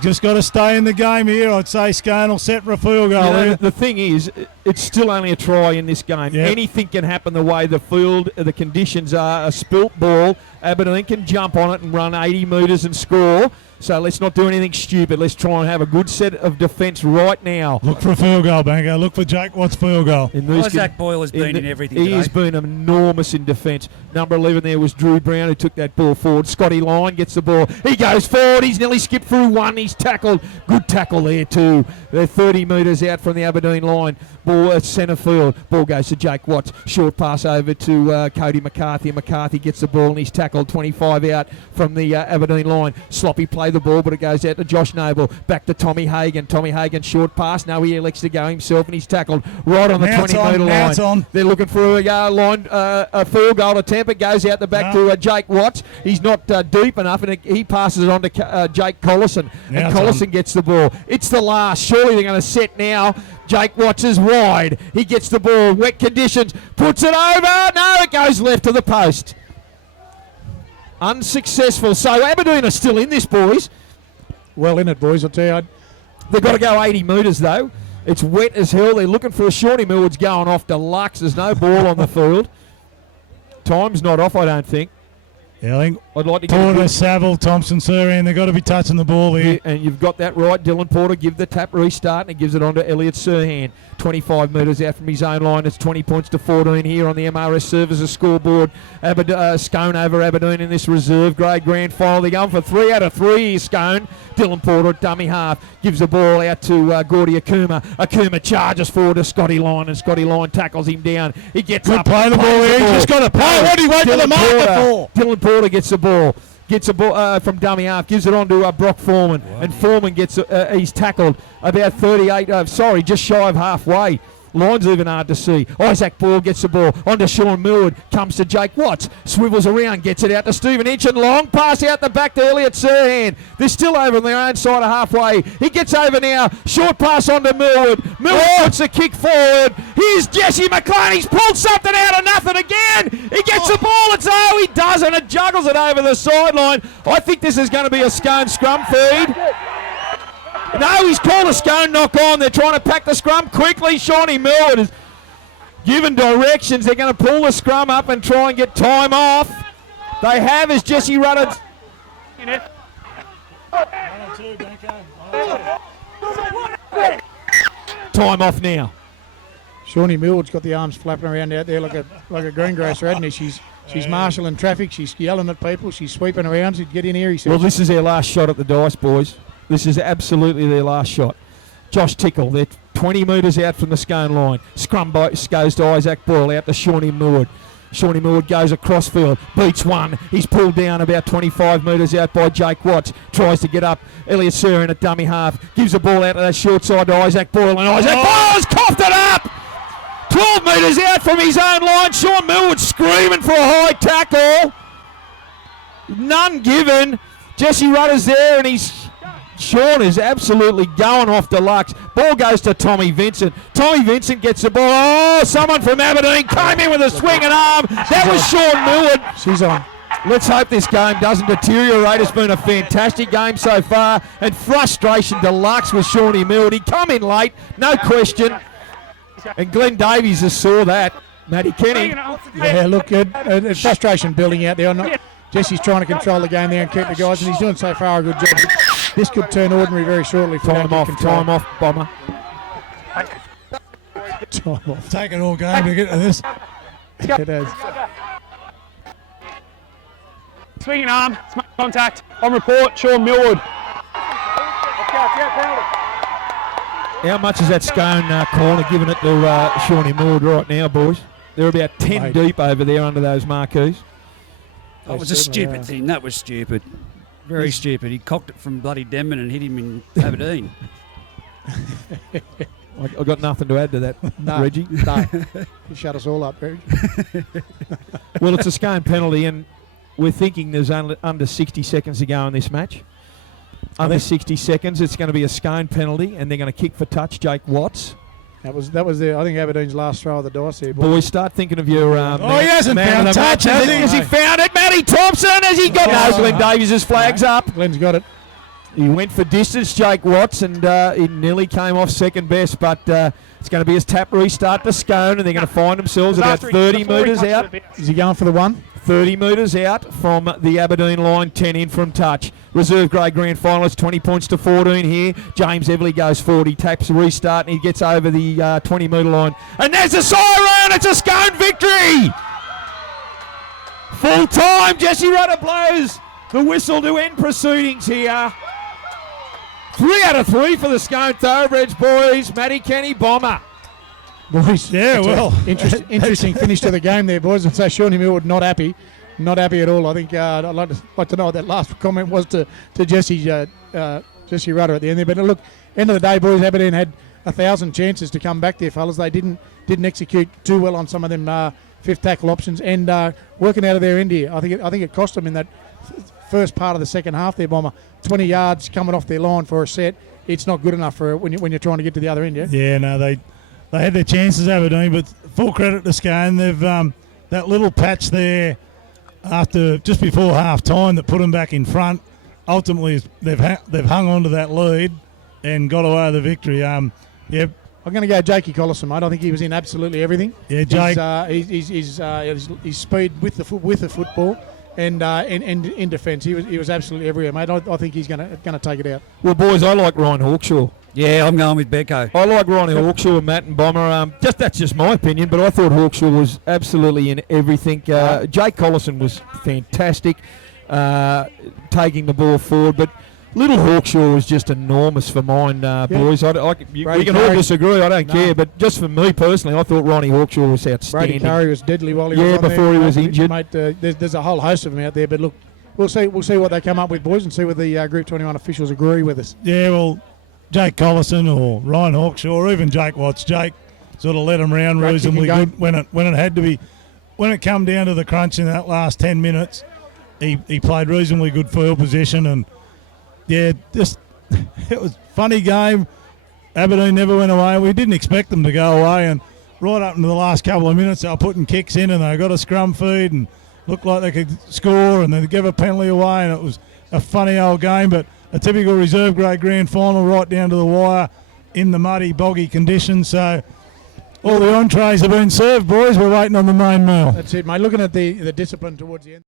just got to stay in the game here. I'd say Scone will set for a field goal. The thing is, it's still only a try in this game. Yep. Anything can happen the way the field, the conditions are. A spilt ball, Aberdeen can jump on it and run 80 metres and score. So let's not do anything stupid. Let's try and have a good set of defence right now. Look for a field goal, Bango. Look for Jake Watts' field goal. Isaac Boyle has been in everything He today. has been enormous in defence. Number 11 there was Drew Brown, who took that ball forward. Scotty Line gets the ball. He goes forward. He's nearly skipped through one. He's tackled. Good tackle there too. They're 30 metres out from the Aberdeen line. Ball at centre field. Ball goes to Jake Watts. Short pass over to Cody McCarthy. McCarthy gets the ball and he's tackled 25 out from the Aberdeen line. Sloppy play the ball, but it goes out to Josh Noble. Back to Tommy Hagan. Tommy Hagan short pass. No, he elects to go himself and he's tackled right on the 20-metre line. They're looking for a field goal attempt. It goes out the back to Jake Watts. He's not deep enough, and he passes it on to Jake Collison. And Collison gets the ball. It's the last. Surely they're going to set now. Jake Watts is wide. He gets the ball. Wet conditions. Puts it over. No, it goes left to the post. Unsuccessful. So Aberdeen are still in this, boys. Well in it, boys, I'll tell you. They've got to go 80 metres, though. It's wet as hell. They're looking for a Shawnee Millwood's going off deluxe. There's no ball on the field. Time's not off, I don't think. Yeah, I think I'd like to get Porter, Saville, Thompson, Sirhan, they've got to be touching the ball here. and you've got that right. Dylan Porter give the tap restart and he gives it on to Elliot Sirhan. 25 metres out from his own line. It's 20 points to 14 here on the MRS Services scoreboard. Scone over Aberdeen in this reserve grade grand final. They're going for 3 out of 3 here, Scone. Dylan Porter at dummy half gives the ball out to Gordy Akuma. Akuma charges forward to Scotty Line and Scotty Line tackles him down. He gets Good up. play the ball here. He's just got to play. What do you wait for the marker for? Dylan Porter gets the ball. Gets a ball from dummy half, gives it on to Brock Foreman, and Foreman gets he's tackled about 38, just shy of halfway. Line's even hard to see. Isaac Ball gets the ball onto Sean Millward, comes to Jake Watts, swivels around, gets it out to Stephen Inch, and long pass out the back to Elliot Sirhan. They're still over on their own side of halfway. He gets over now, short pass onto Millward. Millward puts a kick forward. Here's Jesse McLean. He's pulled something out of nothing again. He gets the ball. It's he doesn't. It juggles it over the sideline. I think this is going to be a Scone scrum feed. No, he's called a Scone knock on. They're trying to pack the scrum quickly. Shawnee Millward is given directions. They're going to pull the scrum up and try and get time off. They have as Jesse Rudder. Time off now. Shawnee Millward's got the arms flapping around out there like a greengrasser, hasn't she? She's marshalling traffic. She's yelling at people. She's sweeping around. She'd get in here. He says. Well, this is their last shot at the dice, boys. This is absolutely their last shot. Josh Tickle, they're 20 metres out from the Scone line. Scrum goes to Isaac Boyle, out to Shawnee Millward. Shawnee Millward goes across field, beats one. He's pulled down about 25 metres out by Jake Watts. Tries to get up. Elliot Sirhan at dummy half. Gives the ball out to that short side to Isaac Boyle. And Isaac Boyle's coughed it up! 12 metres out from his own line. Sean Millward screaming for a high tackle. None given. Jesse Rudder's there and Sean is absolutely going off deluxe. Ball goes to Tommy Vincent. Tommy Vincent gets the ball. Oh, someone from Aberdeen came in with a swinging arm. That was Sean Millward. She's on. Let's hope this game doesn't deteriorate. It's been a fantastic game so far. And frustration deluxe with Shawnee Millward. He come in late, no question. And Glenn Davies just saw that. Matty Kenny. Yeah, look, it's frustration building out there. Jesse's trying to control the game there and keep the guys, and he's doing so far a good job. This could turn ordinary very shortly. Time off, Bomber. Time off. Taking all game to get to this. It has. Swinging arm, smart contact. On report, Sean Millward. How much is that Scone corner giving it to Shawnee Millward right now, boys? They're about 10 deep over there under those marquees. That was a stupid thing. That was stupid. Very stupid. He cocked it from bloody Denman and hit him in Aberdeen. I got nothing to add to that, Reggie. No. You shut us all up, Reggie. Well, it's a Scone penalty, and we're thinking there's under 60 seconds to go in this match. Under 60 seconds, it's going to be a Scone penalty, and they're going to kick for touch Jake Watts. That was I think Aberdeen's last throw of the dice here. Boys, start thinking of your he hasn't found touch, has he? Has he found it? Matty Thompson, has he got no? Glenn Davies' flag's up. Glenn's got it. He went for distance, Jake Watts, and he nearly came off second best, but it's going to be his tap restart to Scone, and they're going to find themselves about 30 metres out. Is he going for the one? 30 metres out from the Aberdeen line, 10 in from touch. Reserve grade grand finalist, 20 points to 14 here. James Everly goes forward. He taps a restart and he gets over the 20-metre line. And there's a siren! It's a Scone victory! Full time. Jesse Rudder blows the whistle to end proceedings here. 3 out of 3 for the Scone Thoroughbreds, boys. Matty Kenny, Bomber. Boys, yeah, well. Interesting finish to the game there, boys. And so Shawnee Millward not happy at all. I think I'd like to know what that last comment was to Jesse Rudder at the end there. But look, end of the day, boys, Aberdeen had 1,000 chances to come back there, fellas. They didn't execute too well on some of them fifth tackle options, and working out of their end here. I think it cost them in that first part of the second half there, Bomber. 20 yards coming off their line for a set. It's not good enough for when you're trying to get to the other end. Yeah. No, they had their chances, Aberdeen, but full credit to Scone. They've that little patch there after just before half time that put them back in front. Ultimately, they've hung on to that lead and got away with the victory. I'm going to go Jakey Collison, mate. I think he was in absolutely everything. Yeah, Jake. His speed with the football, and in defence. He was absolutely everywhere, mate. I think he's going to take it out. Well, boys, I like Ryan Hawkshaw. Yeah, I'm going with Becco. I like Ronnie Hawkshaw and Matt and Bomber. That's just my opinion, but I thought Hawkshaw was absolutely in everything. Jake Collison was fantastic, taking the ball forward, but little Hawkshaw was just enormous for mine, boys. We can all disagree, I don't care, but just for me personally, I thought Ronnie Hawkshaw was outstanding. Brady Curry was deadly while he was on before there, he was injured. Mate, there's a whole host of them out there, but look, we'll see what they come up with, boys, and see whether the Group 21 officials agree with us. Yeah, well, Jake Collison or Ryan Hawkshaw or even Jake Watts. Jake sort of let him round reasonably good when it had to be. When it come down to the crunch in that last 10 minutes, he played reasonably good field position, and yeah, just it was a funny game. Aberdeen never went away. We didn't expect them to go away, and right up into the last couple of minutes they were putting kicks in and they got a scrum feed and looked like they could score, and they gave a penalty away, and it was a funny old game, but a typical reserve grade grand final right down to the wire in the muddy, boggy conditions. So all the entrees have been served, boys. We're waiting on the main meal. That's it, mate. Looking at the discipline towards the end.